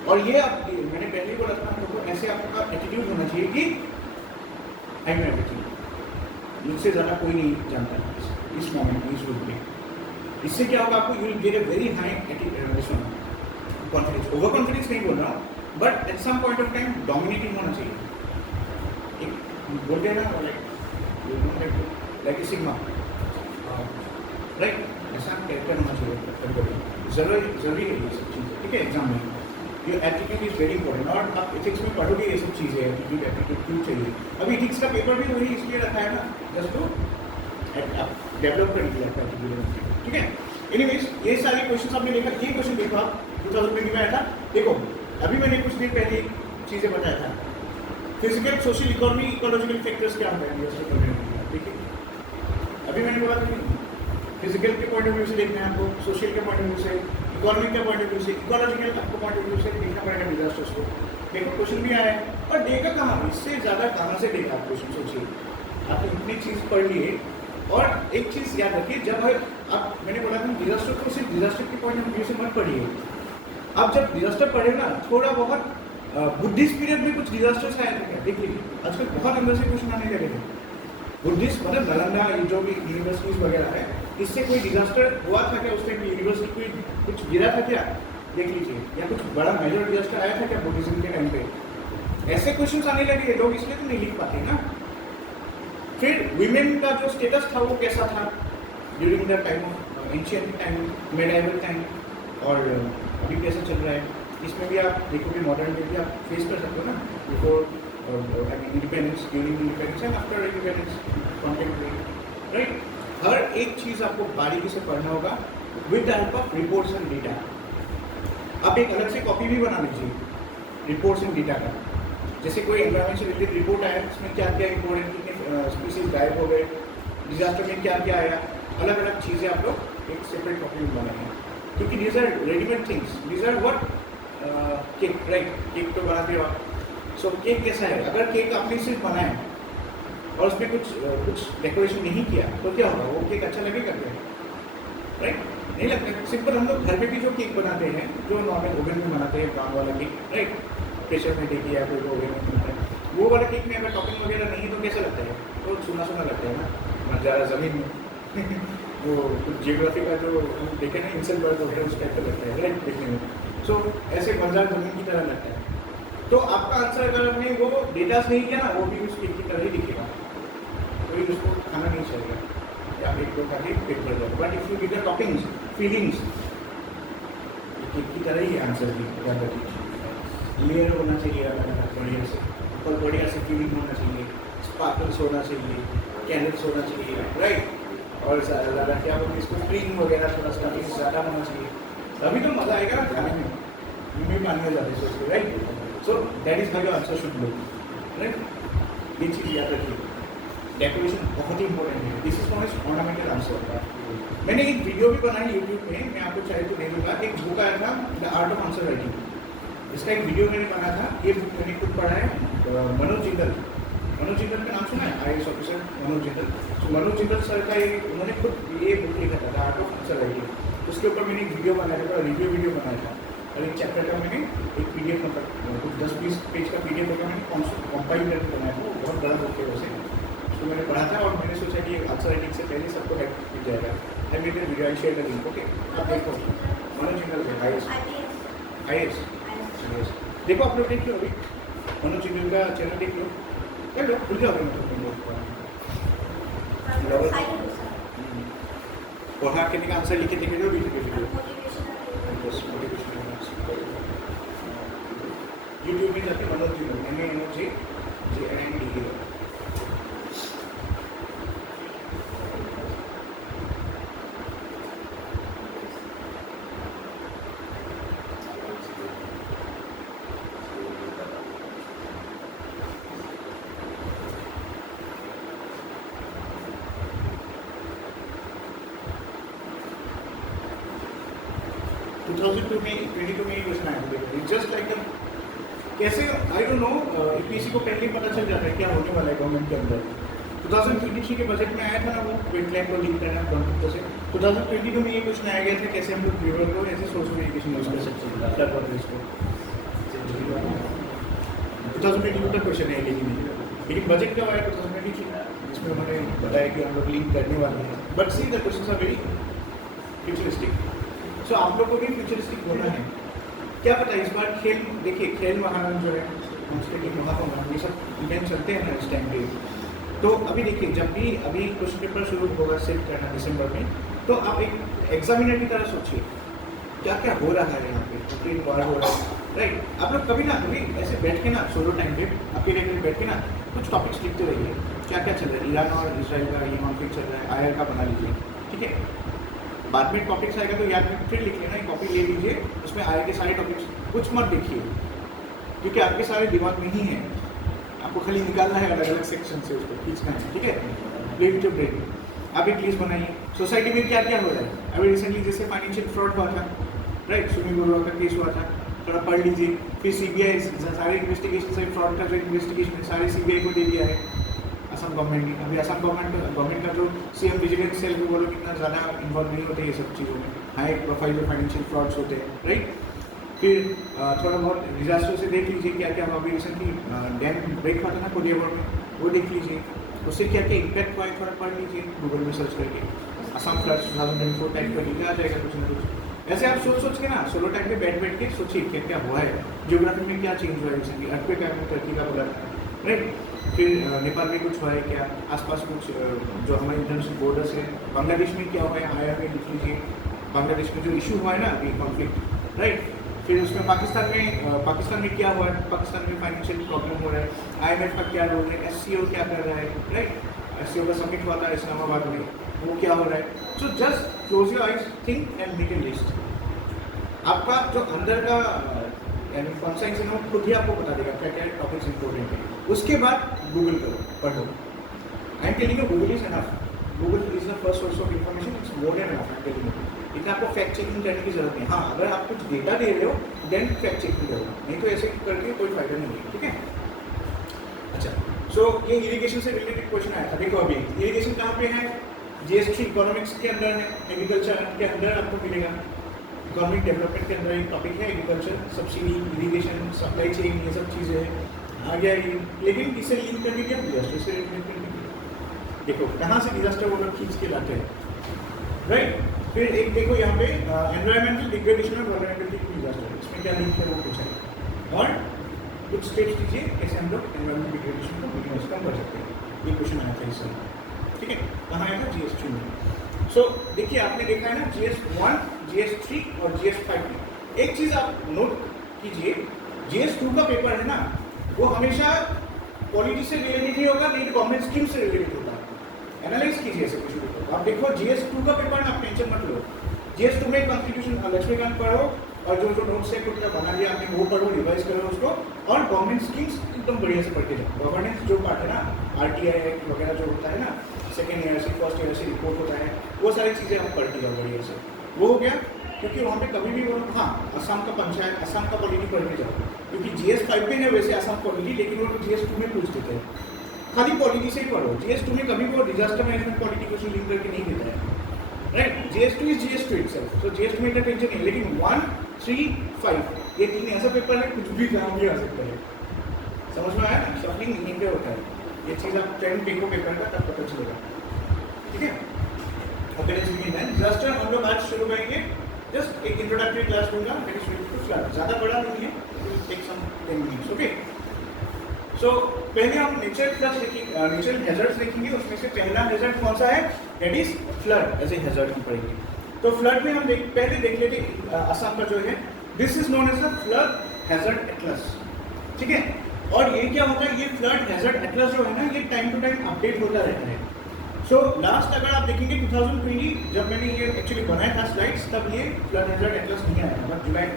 और ये आप मैंने पहले ही बोला था आपको, ऐसे आपका एटीट्यूड होना चाहिए कि आई नो एवरीथिंग, मुझसे ज़्यादा कोई नहीं जानता इस मोमेंट में, इस रूप में। इससे क्या होगा, आपको you will get a very high confidence. Over confidence नहीं बोल रहा हूँ, but at some point of time dominating होना चाहिए। एक बोलते हैं ना लाइक सिग्मा, राइट, ऐसा कैरेक्टर होना चाहिए, जरूरी है ये सब चीज़ें, ठीक है। एग्जाम में ये एटीट्यूड इज वेरी इंपॉर्टेंट, और आप एथिक्स में पढ़ोगे ये सब चीज़ें, एटीट्यूड क्यों चाहिए। अभी एथिक्स का पेपर भी वही इसलिए रखा है ना, जस्ट टू डेवलप कर दिया एटीट्यूड, ठीक है। एनीवेज ये सारे क्वेश्चन आपने देखा, ये क्वेश्चन देखो आप 2020 में आया था। देखो अभी मैंने कुछ दिन पहले चीज़ें बताया था, physical, social, economy, ecological factors क्या होता है, ठीक है। अभी मैंने बोला था फिजिकल के पॉइंट ऑफ व्यू से देखना है आपको, सोशल के पॉइंट ऑफ व्यू से, इकोनॉमिक के पॉइंट ऑफ व्यू से, इकोलॉजिकल आपको पॉइंट ऑफ व्यू से देखना पड़ेगा डिजास्टर्स को। देखो क्वेश्चन भी आया है, और देखा कहाँ, इससे ज़्यादा कहाँ से देखा आप क्वेश्चन, सोचिए। आपने इतनी चीज़ पढ़ ली है, और एक चीज़ याद रखिए, जब आप मैंने बोला था डिजास्टर को सिर्फ डिजास्टर के पॉइंट ऑफ व्यू से मत पढ़िए। आप जब डिजास्टर पढ़े ना, थोड़ा बहुत बुद्धिस्ट पीरियड में कुछ डिजास्टर्स आए थे क्या, देख लीजिए, आजकल बहुत अंदर से क्वेश्चन आने लगे थे। बुद्धिस्ट मतलब नालंदा, ये जो भी यूनिवर्सिटीज वगैरह है, इससे कोई डिजास्टर हुआ था क्या उस टाइम यूनिवर्सिटी कोई कुछ गिरा था क्या, देख लीजिए, या कुछ बड़ा मेजर डिजास्टर आया था क्या बुद्धिज्म के टाइम पे। ऐसे क्वेश्चंस आने लगे, लोग इसलिए तो नहीं लिख पाते ना। फिर विमेन का जो स्टेटस था वो कैसा था during the time of ancient time, medieval time, और अभी कैसा चल रहा है, इसमें भी आप देखोगे मॉडर्न में भी आप फेस कर सकते हो ना, before independence, during independence and after independence, contemporary, right. हर एक चीज़ आपको बारीकी से पढ़ना होगा with the help of reports and data. आप एक अलग से कॉपी भी बना लीजिए रिपोर्ट्स एंड डेटा का। जैसे कोई एनवायरमेंट से रिलेटेड रिपोर्ट आया, इसमें क्या क्या इंपॉर्टेंट, कितने स्पीसीज गायब हो गए, डिजास्टर में क्या क्या आया, अलग अलग चीज़ें आप लोग एक सेपरेट कॉपी में बनाएंगे, क्योंकि these are readymade things, these are what cake, right, cake तो बनाते हो आप। सो केक कैसा है, अगर केक आपने सिर्फ बनाया और उसमें कुछ डेकोरेशन नहीं किया तो क्या होगा, वो केक अच्छा लगेगा क्या, राइट, नहीं लगता। सिंपल हम लोग घर पे भी जो केक बनाते हैं, जो नॉर्मल ओवन में बनाते हैं, ब्राउन वाला केक, राइट, प्रेशर में देखिए या कोई ओवन में बनता है, वो वाला केक में अगर टॉपिंग वगैरह नहीं तो कैसा लगता है, तो सुना सुना लगता है ना, ज़्यादा ज़मीन में वो जियोग्राफी का जो देखे ना इंसेल बर्ड होता है उस टाइप का लगता है, राइट, देखने में। सो ऐसे मज़ेदार ज़मीन की तरह लगता है। तो आपका आंसर अगर आपने वो डेटास नहीं किया ना, वो भी उस केक की तरह ही दिखेगा, कोई उसको खाना नहीं चाहिए, या एक दो खा के पेट भर जाएगा। But if you give the toppings, feelings, cake की तरह ही आंसर भी ज़्यादा ठीक, लेयर होना चाहिए अलग अलग बढ़िया से, ऊपर बढ़िया से फीलिंग होना चाहिए, स्पार्कल्स होना चाहिए, कैंडल्स होना चाहिए, राइट, और ज़्यादा क्या बोलते हैं इसको, क्रीम वगैरह थोड़ा स्टफिंग ज़्यादा होना चाहिए, तभी तो मज़ा आएगा ना खाने में, भी पानी में जाते सोचते, right. So that is how your answer should look, right. ये चीज़ याद रखिए, डेकोरेशन बहुत ही इंपॉर्टेंट है, this is not as ornamental answer. मैंने एक वीडियो भी बनाई यूट्यूब में, मैं आपको चाहे तो दे दूँगा, एक बुक आया था the art of answer writing, इसका एक वीडियो मैंने बनाया था, ये बुक मैंने खुद पढ़ा है, मनोज जिंदल, मनोज जिंदल का नाम सुना है, IAS ऑफिसर मनोज जिंदल। तो मनोज जिंदल सर का उन्होंने खुद ये बुक लिखा था the art of answer writing, उसके ऊपर मैंने एक वीडियो बनाया था, रिव्यू वीडियो बनाया था, और एक चैप्टर का मैंने एक PDF मतलब कुछ 10-20 पेज का PDF होगा, मैंने कंपाइल करके बनाया था, वो बहुत बड़ा बुक है वैसे, उसको मैंने पढ़ा था और मैंने सोचा कि आंसर राइटिंग से पहले सबको हेल्प मिल जाएगा। I made a video, I share the link, okay, आप देखो, मनोज जिंदल है, IAS, देखो आप लोग देख लो, अभी मनोज जिंदल का चैनल देख लो, कर लो, खुल जाओगे मतलब पढ़ा के निका आंसर लिखे देखे जो भी यूट्यूब में जाके मनोज जिंदल, MANOJJINDAL, में क्वेश्चन आया था, जस्ट लाइक कैसे, आई डोंट नो, यूपीएससी को पहले ही पता चल जाता है क्या होने वाला है गवर्नमेंट के अंदर। 2023 के बजट में आया था ना वो वेटलैंड को लिंक करना गवर्नमेंट से, 2022 में ये क्वेश्चन आया गया था कैसे हम लोग रिवर को ऐसे सोर्स में एजुकेशन यूज कर सकते हैं, क्या बोलते हैं इसको, 2022 का क्वेश्चन है, लेकिन बजट कब आया 2023, जिसमें उन्होंने बताया कि हम लोग लिंक करने वाले हैं, but see the question are very futuristic. So आप लोग को भी फ्यूचरिस्टिक होना है, क्या पता इस बार खेल, देखिए खेल महारन जो है, महाकुंभ, ये सब इवेंट चलते हैं ना इस टाइम पे, तो अभी देखिए जब भी अभी क्वेश्चन पेपर शुरू होगा सेट करना दिसंबर में, तो आप एक एग्जामिनर की तरह सोचिए क्या क्या हो रहा है यहाँ पे, ट्रेन वार हो रहा है, राइट। आप लोग कभी ऐसे बैठ के ना सोलो टाइम पे अकेले में बैठ के ना कुछ टॉपिक्स लिखते रहिए, क्या क्या चल रहा है, ईरान और इसराइल का ये कॉन्फ्लिक्ट चल रहा है, IR का बना लीजिए, ठीक है, बाद में टॉपिक्स आएगा तो याद फिर लिख लेना, कॉपी ले लीजिए, उसमें आए के सारे टॉपिक्स, कुछ मत देखिए क्योंकि आपके सारे दिमाग में ही हैं, आपको खाली निकालना है अलग अलग सेक्शन से, उसको खींचना है, ठीक है, ब्रेन टू ब्रेन। आप एक लिस्ट बनाइए, सोसाइटी में क्या क्या हो रहा है, अभी रिसेंटली जैसे फाइनेंशियल फ्रॉड हुआ था, राइट, सुमी बोलवा का केस हुआ था, थोड़ा पढ़ लीजिए, फिर CBI सारे इन्वेस्टिगेशन से फ्रॉड का जो इन्वेस्टिगेशन है सारे CBI को दे दिया है असम गवर्नमेंट ने। अभी असम गवर्नमेंट का जो CM विजिलेंस सेल को बोलो कितना ज़्यादा इन्वॉल्व नहीं होते ये सब चीज़ों में, हाई प्रोफाइल जो फाइनेंशियल फ्रॉड्स होते हैं, राइट। फिर थोड़ा बहुत डिजास्टर से देख लीजिए क्या क्या हुआ, अभी रिसेंटली डैम ब्रेक हुआ था ना कोरिया में, वो देख लीजिए, उससे क्या क्या इम्पैक्ट हुआ है थोड़ा पढ़ लीजिए गूगल में सर्च करके, असम फ्लड 2004 टाइप का लिखा आ जाएगा कुछ ना कुछ। ऐसे आप सोच के ना सोलो टाइम पे बैठ के सोचिए क्या क्या हुआ है, जियोग्राफी में क्या चेंज हुआ है रिसेंटली। अर्थक्वेक आया है टर्की का बोला, राइट। फिर नेपाल में कुछ हुआ है क्या, आसपास कुछ जो हमारे इंटरनेशनल बॉर्डर्स है, बांग्लादेश में क्या हुआ है आया है लिख लीजिए। बांग्लादेश में जो इशू हुआ है ना अभी कॉन्फ्लिक्ट, राइट। फिर उसमें पाकिस्तान में क्या हुआ है, पाकिस्तान में फाइनेंशियल प्रॉब्लम हो रहा है, IMF का क्या रोल है, SCO क्या कर रहा है, राइट। SCO का समिट हुआ था इस्लामाबाद में, वो क्या हो रहा है। So just close your eyes, think and make a list. आपका जो अंदर का यानी कॉन्साइंस है वो खुद ही आपको बता देगा क्या क्या टॉपिक्स इंपॉर्टेंट है। उसके बाद गूगल करो, पढ़ो। आई am telling you Google is enough. Google is the first source of information, it's more than enough. I am telling you, इतना आपको फैक्ट चेकिंग करने की जरूरत नहीं। हाँ, अगर आप कुछ डेटा दे रहे हो देन फैक्ट चेकिंग करो, नहीं तो ऐसे करके कोई फायदा नहीं है, ठीक है। अच्छा, सो ये इरिगेशन से रिलेटेड क्वेश्चन आया था। देखो अभी इरिगेशन कहाँ पे है, GS3 इकोनॉमिक्स के अंदर है, एग्रीकल्चर के अंदर आपको मिलेगा। इकोनॉमिक डेवलपमेंट के अंदर एक टॉपिक है agriculture, subsidy, irrigation, supply chain, ये सब चीज़ें हैं, आ गया ये। लेकिन इससे लिंक करके क्या डिजास्टर से लिंक करके देखो कहाँ से डिजास्टर वो लोग खींच के लाते हैं, राइट। फिर एक देखो यहाँ पे एनवायरमेंटल डिग्रेडेशन और वल्नरेबिलिटी टू डिजास्टर, इसमें क्या लिंक है वो पूछा है। और कुछ स्टेप्स दीजिए कैसे हम लोग एनवायरमेंटल डिग्रेडेशन को मिनिमाइज कम कर सकते हैं। ये क्वेश्चन आया था इससे, ठीक है। कहाँ आया था, GS3 में। सो देखिए आपने देखा है ना GS1, GS3 और GS5 में। एक चीज़ आप नोट कीजिए, GS2 का पेपर है ना वो हमेशा पॉलिटी से रिलेटेड ही होगा, नहीं गवर्नमेंट स्कीम से रिलेटेड होगा। एनालाइज कीजिए ऐसे कुछ भी। आप देखो GS2 का पेपर ना, आप टेंशन मत लो। GS2 में कॉन्स्टिट्यूशन लक्ष्मीकांत पढ़ो और जो जो नोट्स है खुद का बना लिया आपने वो पढ़ो, रिवाइज करो उसको, और गवर्नमेंट स्कीम्स एकदम बढ़िया से पढ़ के जाओ। गवर्नेंस जो पार्ट है ना, RTI एक्ट वगैरह जो होता है ना, सेकेंड ईयर से फर्स्ट ईयर से रिपोर्ट होता है, वो सारी चीज़ें आप पढ़ के जाओ बढ़िया से। वो हो गया, क्योंकि वहाँ पे कभी भी वो, हाँ असम का पंचायत, असम का पॉलिटी पढ़ के जाओ, क्योंकि GS5 में है वैसे असम पॉलिटी, लेकिन वो GS2 में पूछ देते हैं। खाली पॉलिटी से ही पढ़ो। GS2 में कभी वो डिजास्टर मैनेजमेंट पॉलिटी को लिंक करके नहीं देता है, right. GS2 is GS2 itself, तो GS2 में इतना टेंशन नहीं है। लेकिन 1, 3, 5 ये 3 ऐसा पेपर है कुछ भी काम भी आ सकता है। समझ में आया ना, शॉपिंग यहीं पे होता है। ये चीज़ आप ट्रेंड देखो पेपर का तब पता चलेगा, ठीक है। डिजास्टर हम लोग आज शुरू करेंगे, जस्ट एक इंट्रोडक्टरी क्लास दूंगा, ज़्यादा बड़ा नहीं है, take some 10 minutes, okay. So पहले हम नेचुरल फ्लड्स देखेंगे, नेचुरल हैजर्ड्स देखेंगे। उसमें से पहला हैजर्ड कौन सा है, that is flood as a hazard हम पढ़ेंगे। तो फ्लड में हम पहले देख लेते असम का जो है, this is known as the flood hazard atlas, ठीक है। और ये क्या होता है, ये फ्लड हैजर्ड एटलस जो है ना, ये टाइम टू टाइम अपडेट होता रहता है। सो लास्ट अगर आप देखेंगे 2020 जब मैंने ये एक्चुअली बनाया था स्लाइड्स, तब ये फ्लड हैजर्ड एटलस नहीं आया था, बट जुलाई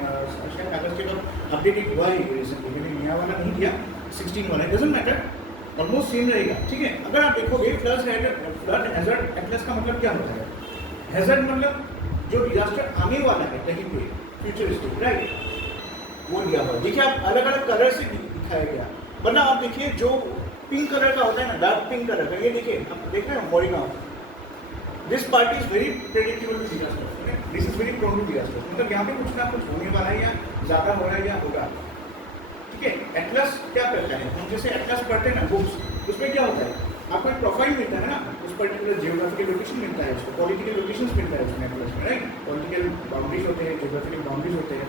शायद अगस्त के तक अपडेटेड हुआ है रिसेंटली। मैंने नया वाला नहीं दिया, 16 वाला, डजंट मैटर, ऑलमोस्ट सेम रहेगा, ठीक है। अगर आप देखोगे फ्लड हैजर्ड एटलस का मतलब क्या होता है, हैजर्ड मतलब जो डिजास्टर आने वाला है कहीं पे, फ्यूचरिस्टिक, राइट, वो दिया हुआ है। देखिए आप अलग अलग कलर से दिखाया गया, वरना आप देखिए जो पिंक कलर का होता है ना, डार्क पिंक कलर का, ये देखिए आप देख रहे हो Morigaon, this part is very predictable to disaster, this is very prone to disaster. मतलब यहाँ पे कुछ ना कुछ होने वाला है या ज़्यादा हो रहा है या होगा, ठीक है। एटलस क्या करता है, हम जैसे एटलस पढ़ते हैं ना बुक्स, उसमें क्या होता है, आपको एक प्रोफाइल मिलता है ना, उस पर्टिकुलर जियोग्राफिकल लोकेशन मिलता है, उसको पॉलिटिकल लोकेशंस मिलता है उसमें एटलस में, राइट। पॉलिटिकल बाउंड्रीज होते हैं, जियोग्राफिकल बाउंड्रीज होते हैं।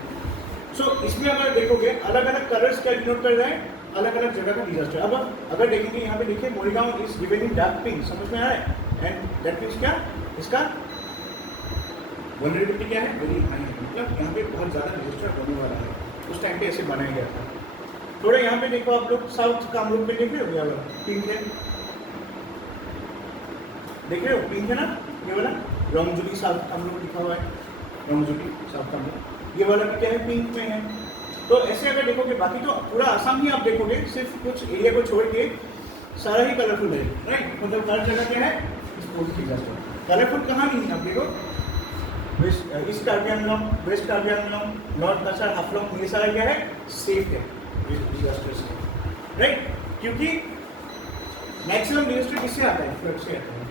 सो इसमें अगर देखोगे अलग अलग कलर्स क्या डिनोट कर रहा है, अलग अलग जगह का डिजास्टर। अब अगर देखेंगे यहाँ पे देखिए Morigaon is given in dark pink, समझ में आ रहा है, एंड दैट मीन्स क्या, इसका वल्नरेबिलिटी क्या है, वेरी हाई है, मतलब यहाँ पे बहुत ज़्यादा डिजास्टर होने वाला है। उस टाइम पे ऐसे बनाया गया था। थोड़ा यहाँ पे देखो आप लोग, साउथ कामरूप में देख रहे हो, ये वाला पिंक है, देख रहे हो पिंक है ना, ये वाला रोंगजुली साउथ कामरूप लिखा हुआ है, रोंगजुली साउथ कामरूप, ये वाला भी क्या है, पिंक में है। तो ऐसे अगर देखोगे, बाकी तो पूरा असम ही आप देखोगे, सिर्फ कुछ एरिया को छोड़ के सारा ही कलरफुल है, राइट। मतलब हर जगह क्या है, डिजास्टर। कलरफुल कहाँ नहीं है, आप देखो east Karbi Anglong, west Karbi Anglong, north Cachar, Haflong, ये सारा क्या है, सेफ है डिजास्टर से, राइट। क्योंकि मैक्सिमम डिजास्टर किससे आता है, फ्लड से आता है,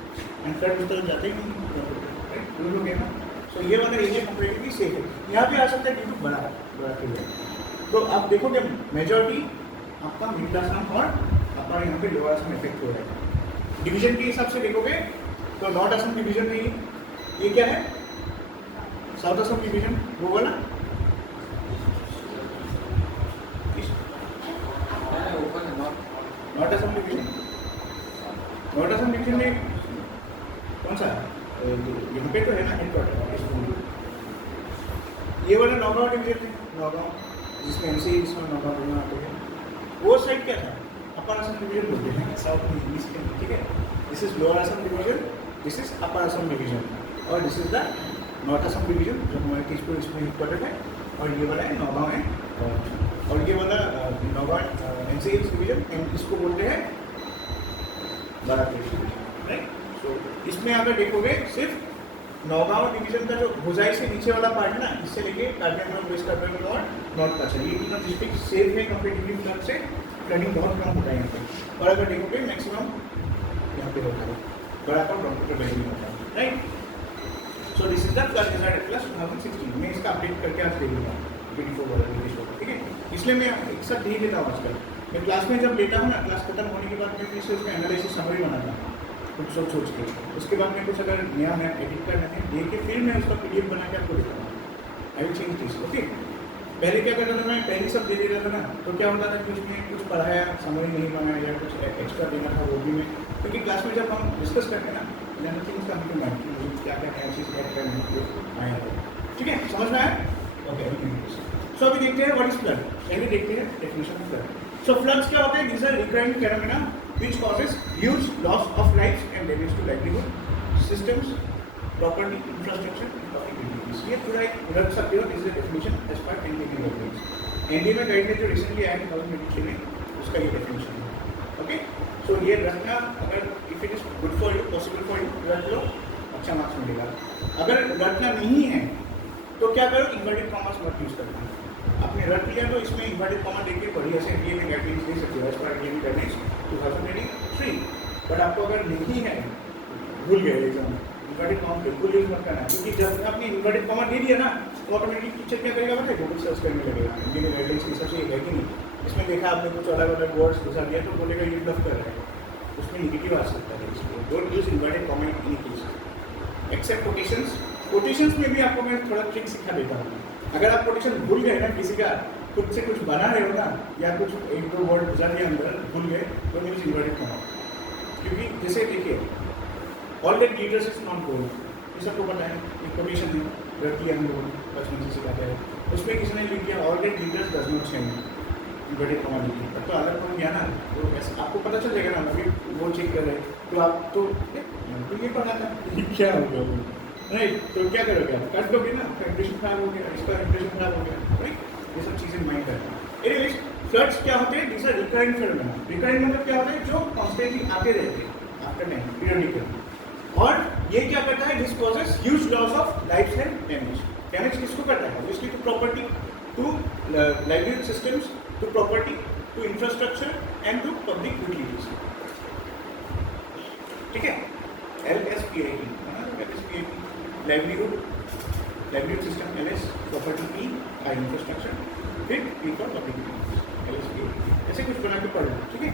एंड फ्लड उस तरफ जाते ही नहीं, राइट, लोग है ना। सो ये वाला एरिया कंपेरेटिवली सेफ है, यहाँ पे आ सकता है ड्यू टू बड़ा फील्ड। तो आप देखोगे मेजॉरिटी आपका मिडिल असम और आपका यहाँ पे लोअर असम इफेक्ट हो रहा है। डिवीजन के हिसाब से देखोगे तो नॉर्थ असम डिवीजन में ही ये क्या है? साउथ असम डिवीजन, वो वाला north Assam division. North Assam division में कौन सा यहाँ पे तो है ना हेडक्वार्टर, ये वाला नौगांव डिवीजन है, नौगांव जिसमें एमसी जिसमें नौगांव बोलना आते हैं, वो साइड क्या था? अपर असम डिवीजन बोलते हैं साउथ ईस्ट के, ठीक है। This is lower Assam division, this is upper Assam division, और this is the north Assam division जो हमारे तेजपुर इसमें हेडक्वार्टर है, और ये वाला है नौगांव है, और ये वाला नौगांव एमसी डिवीजन, इसको बोलते हैं बारापेट डिवीजन, राइट। सो इसमें अगर देखोगे सिर्फ नौगांव डिवीजन का जो भुजाई से नीचे वाला पार्ट है ना, इससे लेके कार्बी आंगलॉन्ग, वेस्ट कार्बी आंगलॉन्ग और नॉर्थ कच्छ, ये तीनों डिस्ट्रिक्ट सेफ है कंपेटिवली फ्लड से, फ्लडिंग बहुत कम होता है यहाँ पे। और अगर देखोगे मैक्सिमम यहाँ पे होता है, बड़ा कम ब्रह्मपुत्र वैली में होता है, right. So this is the flood hazard Atlas 2016, मैं इसका अपडेट करके आज दे दूँगा 24 वाला वीडियो शो, ठीक है। इसलिए मैं एक साथ नहीं देता हूँ आजकल, मैं क्लास में जब लेता हूँ ना, क्लास खत्म होने के बाद मैं फिर से उसका एनालिसिस समरी बनाता हूँ कुछ सोच के, उसके बाद मैं कुछ अगर नया एडिट करना है देख के फिर मैं उसका पीडीएफ बना के आपको देता हूँ। I will change this, okay. पहले क्या करता था मैं, पहले सब दे देता था ना, तो क्या होता था कि उसमें कुछ पढ़ाया समझ नहीं बनाया या कुछ एक्स्ट्रा देना था वो भी मैं, क्योंकि क्लास में जब हम डिस्कस करते हैं ना, मैंने थिंग्स का हमको माइंड कि मुझे क्या क्या नया चीज़ ऐड करना है आया है, ठीक है, समझ में आया? ओके। सो अभी देखते हैं व्हाट इज फ्लड, पहले देखते हैं definition of flood. So floods क्या होते हैं? These are recurrent phenomena which causes huge loss of lives and damage to livelihood, systems, property, infrastructure, and public utilities. ये पूरा एक रट सकते हो, is the definition as per NDA guidelines. NDA में गाइडलाइन जो रिसेंटली आया 2023 में, उसका ये डेफिनेशन है, ओके। सो ये रखना, अगर if it is good for you, possible for you, रट लो, अच्छा मार्क्स मिलेगा। अगर रटना नहीं है तो क्या करो, इन्वर्टेड कॉमास मत यूज करना। आपने रट लिया तो इसमें इन्वर्टेड कॉमा देख के बढ़िया से एनडीए में गाइडलाइंस दे सकते हो as per NDA guidelines 2023। But आपको अगर नहीं है, भूल गए एग्जाम, इन्वर्टेड कॉमा बिल्कुल यूज मत करना, क्योंकि जब आपने इन्वर्टेड कॉमा दे दिया ना, तो ऑटोमेटिक टीचर क्या करेगा पता है? गूगल सर्च करने लगेगा हिंदी में गाइडलाइंस के हिसाब से है कि नहीं, इसमें देखा आपने कुछ अलग अलग वर्ड्स घुसा दिया तो बोलेगा ये ब्लफ कर रहा है, उसमें निगेटिव आ सकता है। इसलिए don't use inverted comma in any case except quotations. Quotations में भी आपको मैं थोड़ा ट्रिक सिखा देता हूँ। अगर आप कोटेशन भूल गए ना, किसी का खुद से कुछ बना रहे हो ना, या कुछ एक दो वर्ड घुसा दिया अंदर, भूल गए, तो यूज इन्वर्टेड कॉमा। क्योंकि जैसे देखिए, all that glitters is not gold, ये सबको पता है, एक कोटेशन है, रट लिया हम लोग बचपन से सिखाते हैं, उसमें किसी ने लिख दिया all that glitters does not shine, inverted comma लिख दिया, तो अलग कौन गया ना, तो ऐसे आपको पता चल जाएगा ना, अभी वो चेक कर रहे हैं, तो आप तो ये पढ़ा था, क्या हो गया राइट, तो क्या करोगे आप? काट दोगे ना, इंप्रेशन खराब हो गया, इसका इंप्रेशन खराब हो गया, राइट। ये सब चीज़ें माइंड करना। एनीवेज, फ्लड्स क्या होते हैं? This are recurrent phenomena. Recurrent मतलब क्या होता है? जो कॉन्स्टेंटली आते रहते हैं आफ्टर टाइम, पीरियडिकली। और ये क्या करता है? This causes huge loss of lifes and damage. Damage किसको करता है? Obviously to property, to livelihood systems, to property, to infrastructure and to public utilities, ठीक है। LSPIT, livelihood system, LS, property P, I infrastructure, फिर P for public utilities, LSPIT, ऐसे कुछ बना के पढ़ लो, ठीक है।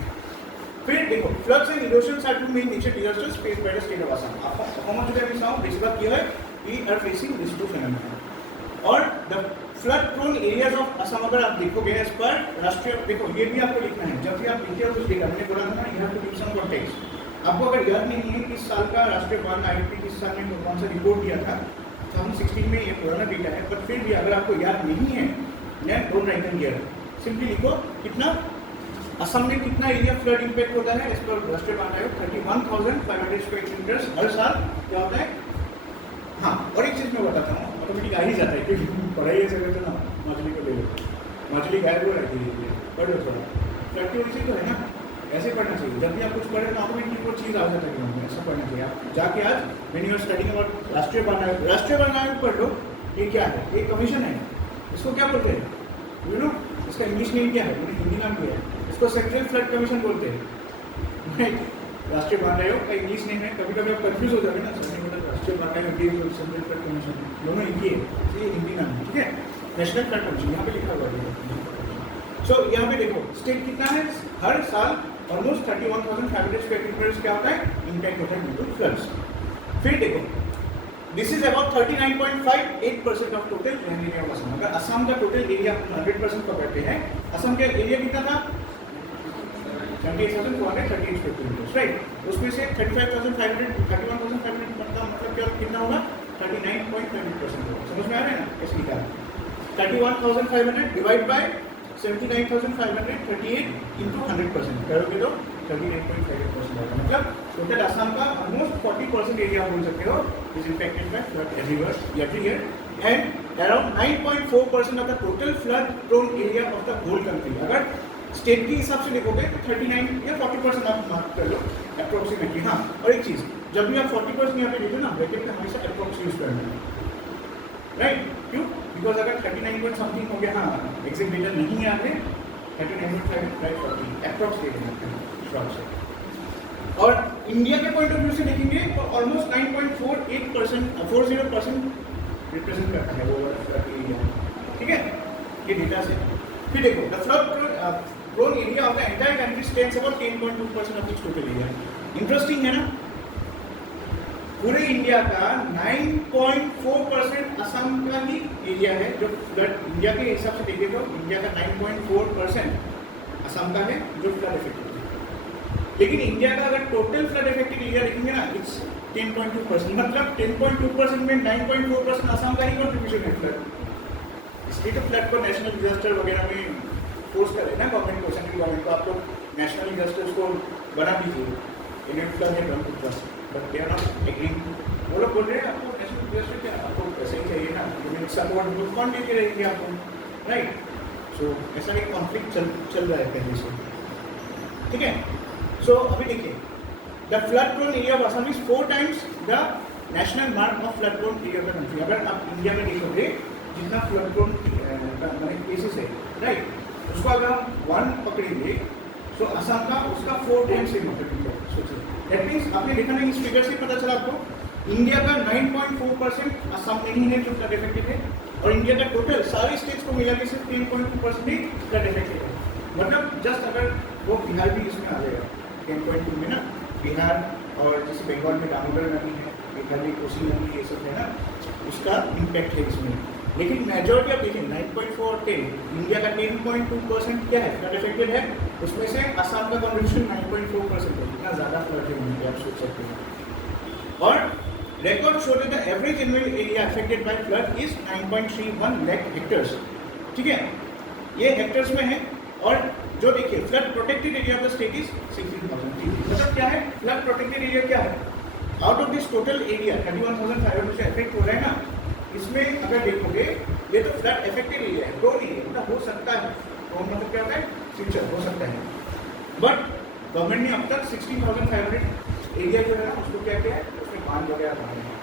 फिर देखो, floods and erosions are two main nature disasters faced by the state of Assam. Assam जो है मिसाओ बेसिकली क्या है? We are facing this two phenomena. और the flood prone areas of Assam अगर आप देखोगे एज पर राष्ट्रीय, देखो ये भी आपको लिखना है, जब भी आप लिखते हो कुछ डेटा, मैंने बोला था ना, you have to give some context. आपको अगर याद नहीं है किस साल का राष्ट्रीय वन आयोग ने किस साल में कौन सा रिपोर्ट दिया था, 2016 में, ये पुराना डेटा है, पर फिर भी अगर आपको याद नहीं है, then don't write an here, simply लिखो कितना असम में कितना एरिया फ्लड इम्पैक्ट होता है इस पर राष्ट्रीय वन आयोग 31,500 स्क्वायर किलोमीटर हर साल क्या होता है। हाँ, और एक चीज़ मैं बताता हूँ, ऑटोमेटिक आ ही जाता है, क्योंकि पढ़ाई ऐसे करते ना, मछली को ले लो, मछली गायब हो रहती है, पढ़ लो थोड़ा, फ्लड की वजह से तो है ना, ऐसे पढ़ना चाहिए। जब भी आप कुछ पढ़े तो ऑटोमेटिक वो चीज़ आ जाता है, ऐसा पढ़ना चाहिए। आप जाके आज when you are studying about Rashtriya Van Aayog पढ़ लो, ये क्या है? ये कमीशन है, इसको क्या बोलते हैं? यू नो, इसका इंग्लिश नेम क्या है? मैंने हिंदी नाम किया है, इसको सेंट्रल फ्लड कमीशन बोलते हैं, राइट। राष्ट्रीय वन आयोग का इंग्लिश नेम है, कभी कभी आप कंफ्यूज हो जाओगे ना, राष्ट्रीय वन आयोग सेंट्रल फ्लड कमीशन, दोनों एक ही है, ये हिंदी नाम है, ठीक है। नेशनल फ्लड कमीशन यहाँ पे लिखा हुआ है। सो यहाँ पे देखो, स्टेट कितना है? हर साल ऑलमोस्ट 31,500 स्क्वायर किलोमीटर क्या होता है? इम्पैक्ट होता है ड्यू टू फ्लड्स। फिर देखो, this is about 39.58% of total land area of Assam. अगर असम का टोटल एरिया 100% पकड़ते हैं, असम का एरिया कितना था 78,438 स्क्वायर किलोमीटर, राइट। उसमें से 31,500 बनता, मतलब क्या कितना होगा 39.58% होगा। समझ में आ रहा है ना कैसे निकालना? 31,500 डिवाइड बाय 79,538 इंटू 100% करोगे तो 39.58% होगा। मतलब टोटल असम का ऑलमोस्ट 40% एरिया बोल सकते हो is effected by flood every year and around 9.4% of the total flood prone area of the whole country. अगर स्टेट के हिसाब से देखोगे तो 39 या 40% आप मार्क कर लो अप्रोक्सीमेटली। हाँ, और एक चीज़, जब भी आप 40% यहाँ पे देखो ना, ब्रैकेट में हमेशा अप्रोक्स यूज करना है, राइट? क्यों? बिकॉज अगर 39 पॉइंट समथिंग हो गया, हाँ एग्जैक्ट डेटा नहीं है आपने 39.5 अप्रोक्स दे देना शॉर्ट से। और इंडिया के पॉइंट ऑफ व्यू से देखेंगे तो ऑलमोस्ट 40% रिप्रेजेंट करता है वो एरिया, ठीक है, ये डेटा से। फिर देखो the flood prone area of the entire country stands about 10.2% of the total area. Interesting है ना, पूरे इंडिया का 9.4% असम का ही एरिया है जो फ्लड, इंडिया के हिसाब से देखें तो इंडिया का 9.4% असम का है जो फ्लड इफेक्टेड है। लेकिन इंडिया का अगर टोटल फ्लड इफेक्टेड एरिया देखेंगे ना, इट्स 10.2%, मतलब 10.2% में 9.4% असम का ही कॉन्ट्रीब्यूशन है फ्लड। स्टेट ऑफ फ्लड को नेशनल डिजास्टर वगैरह में फोर्स करे ना गवर्नमेंट को, सेंट्रल गवर्नमेंट को, आप लोग नेशनल डिजास्टर्स को बना दीजिए, इंडियन फ्लड है Brahmaputra, but they are not agreeing. वो लोग बोल रहे हैं आपको नेशनल डिजास्टर क्या, आपको पैसे ही चाहिए ना, यूनिट सपोर्ट कौन देते रहेंगे आपको, राइट? सो ऐसा एक कॉन्फ्लिक्ट चल रहा है पहले से, ठीक है। सो अभी देखिए the flood prone area of Assam is 4 times the national mark of flood prone area of the country. अगर आप इंडिया में देखोगे जितना फ्लड प्रोन मैंने केसेस है, राइट, उसको अगर हम 1 पकड़ेंगे तो असम का उसका 4 times से मल्टीप्लाई सोचिए। दैट मीन्स आपने देखा ना, इस फिगर से पता चला आपको इंडिया का 9.4% असम में ही है जो फ्लड इफेक्टेड है, और इंडिया का टोटल सारे स्टेट्स को मिला के सिर्फ 10.2% ही फ्लड इफेक्टेड है। मतलब जस्ट अगर वो बिहार भी इसमें आ जाएगा 10.2 में ना, बिहार और जैसे बंगाल में दामोदर नदी है, बिहार में कोसी नदी, ये सब है ना, उसका इम्पैक्ट है इसमें। लेकिन मेजॉरिटी आप देखिए 9.4 और 10, इंडिया का 10.2% क्या है फ्लड इफेक्टेड है, उसमें से असम का कॉन्ट्रीब्यूशन 9.4% है। इतना ज़्यादा फ्लड है इंडिया, आप सोच सकते हैं। और record show that the average annual area affected by flood is 9.31 lakh hectares, ठीक है, ये हेक्टेयर्स में है। और जो देखिए flood protected area of the state is 16,000। मतलब क्या है फ्लड प्रोटेक्टेड एरिया, क्या है, out of this total area 31,500 से अफेक्ट हो रहा है ना, इसमें अगर देखोगे ये तो फ्लड इफेक्टेड एरिया है, प्रोन एरिया, मतलब हो सकता है, प्रोन मतलब क्या होता है, फ्यूचर हो सकता है। बट गवर्नमेंट ने अब तक 16,500 एरिया जो है ना उसको क्या किया है, उसमें बांध वगैरह बनाए हैं,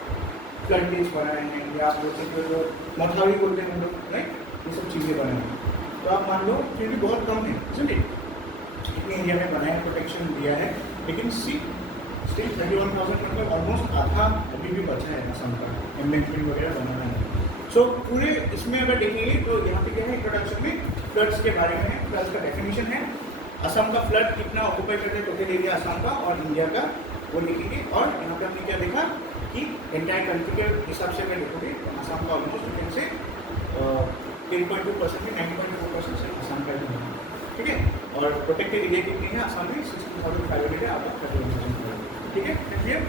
फ्लड गेज बनाए हैं, या आप लोग जो मथावरी बोलते हैं हम लोग, राइट, ये सब चीज़ें बनाए हैं। तो आप मान लो फिर भी बहुत कम है, समझे, इतने एरिया में बनाया है, प्रोटेक्शन दिया है, लेकिन स्टिल 31,000 मतलब ऑलमोस्ट आधा अभी भी बचा है असम का, एम्बैंकमेंट वगैरह बनाना है। सो पूरे इसमें अगर देखेंगे तो यहाँ पे क्या है, इंट्रोडक्शन में फ्लड्स के बारे में, फ्लड्स का डेफिनेशन है, असम का फ्लड कितना ऑक्यूपाई करते हैं टोटल एरिया असम का और इंडिया का, वो लिखेंगे। और यहाँ पे हमने क्या देखा कि एंटायर कंट्री के हिसाब से अगर देखोगे तो असम का ऑलमोस्ट से 10.2% में 9.4% से असम का ही है, ठीक है। और प्रोटेक्टेड एरिया कितनी है असम में 16,500 है, आपका 31,000, ठीक है, क्लियर।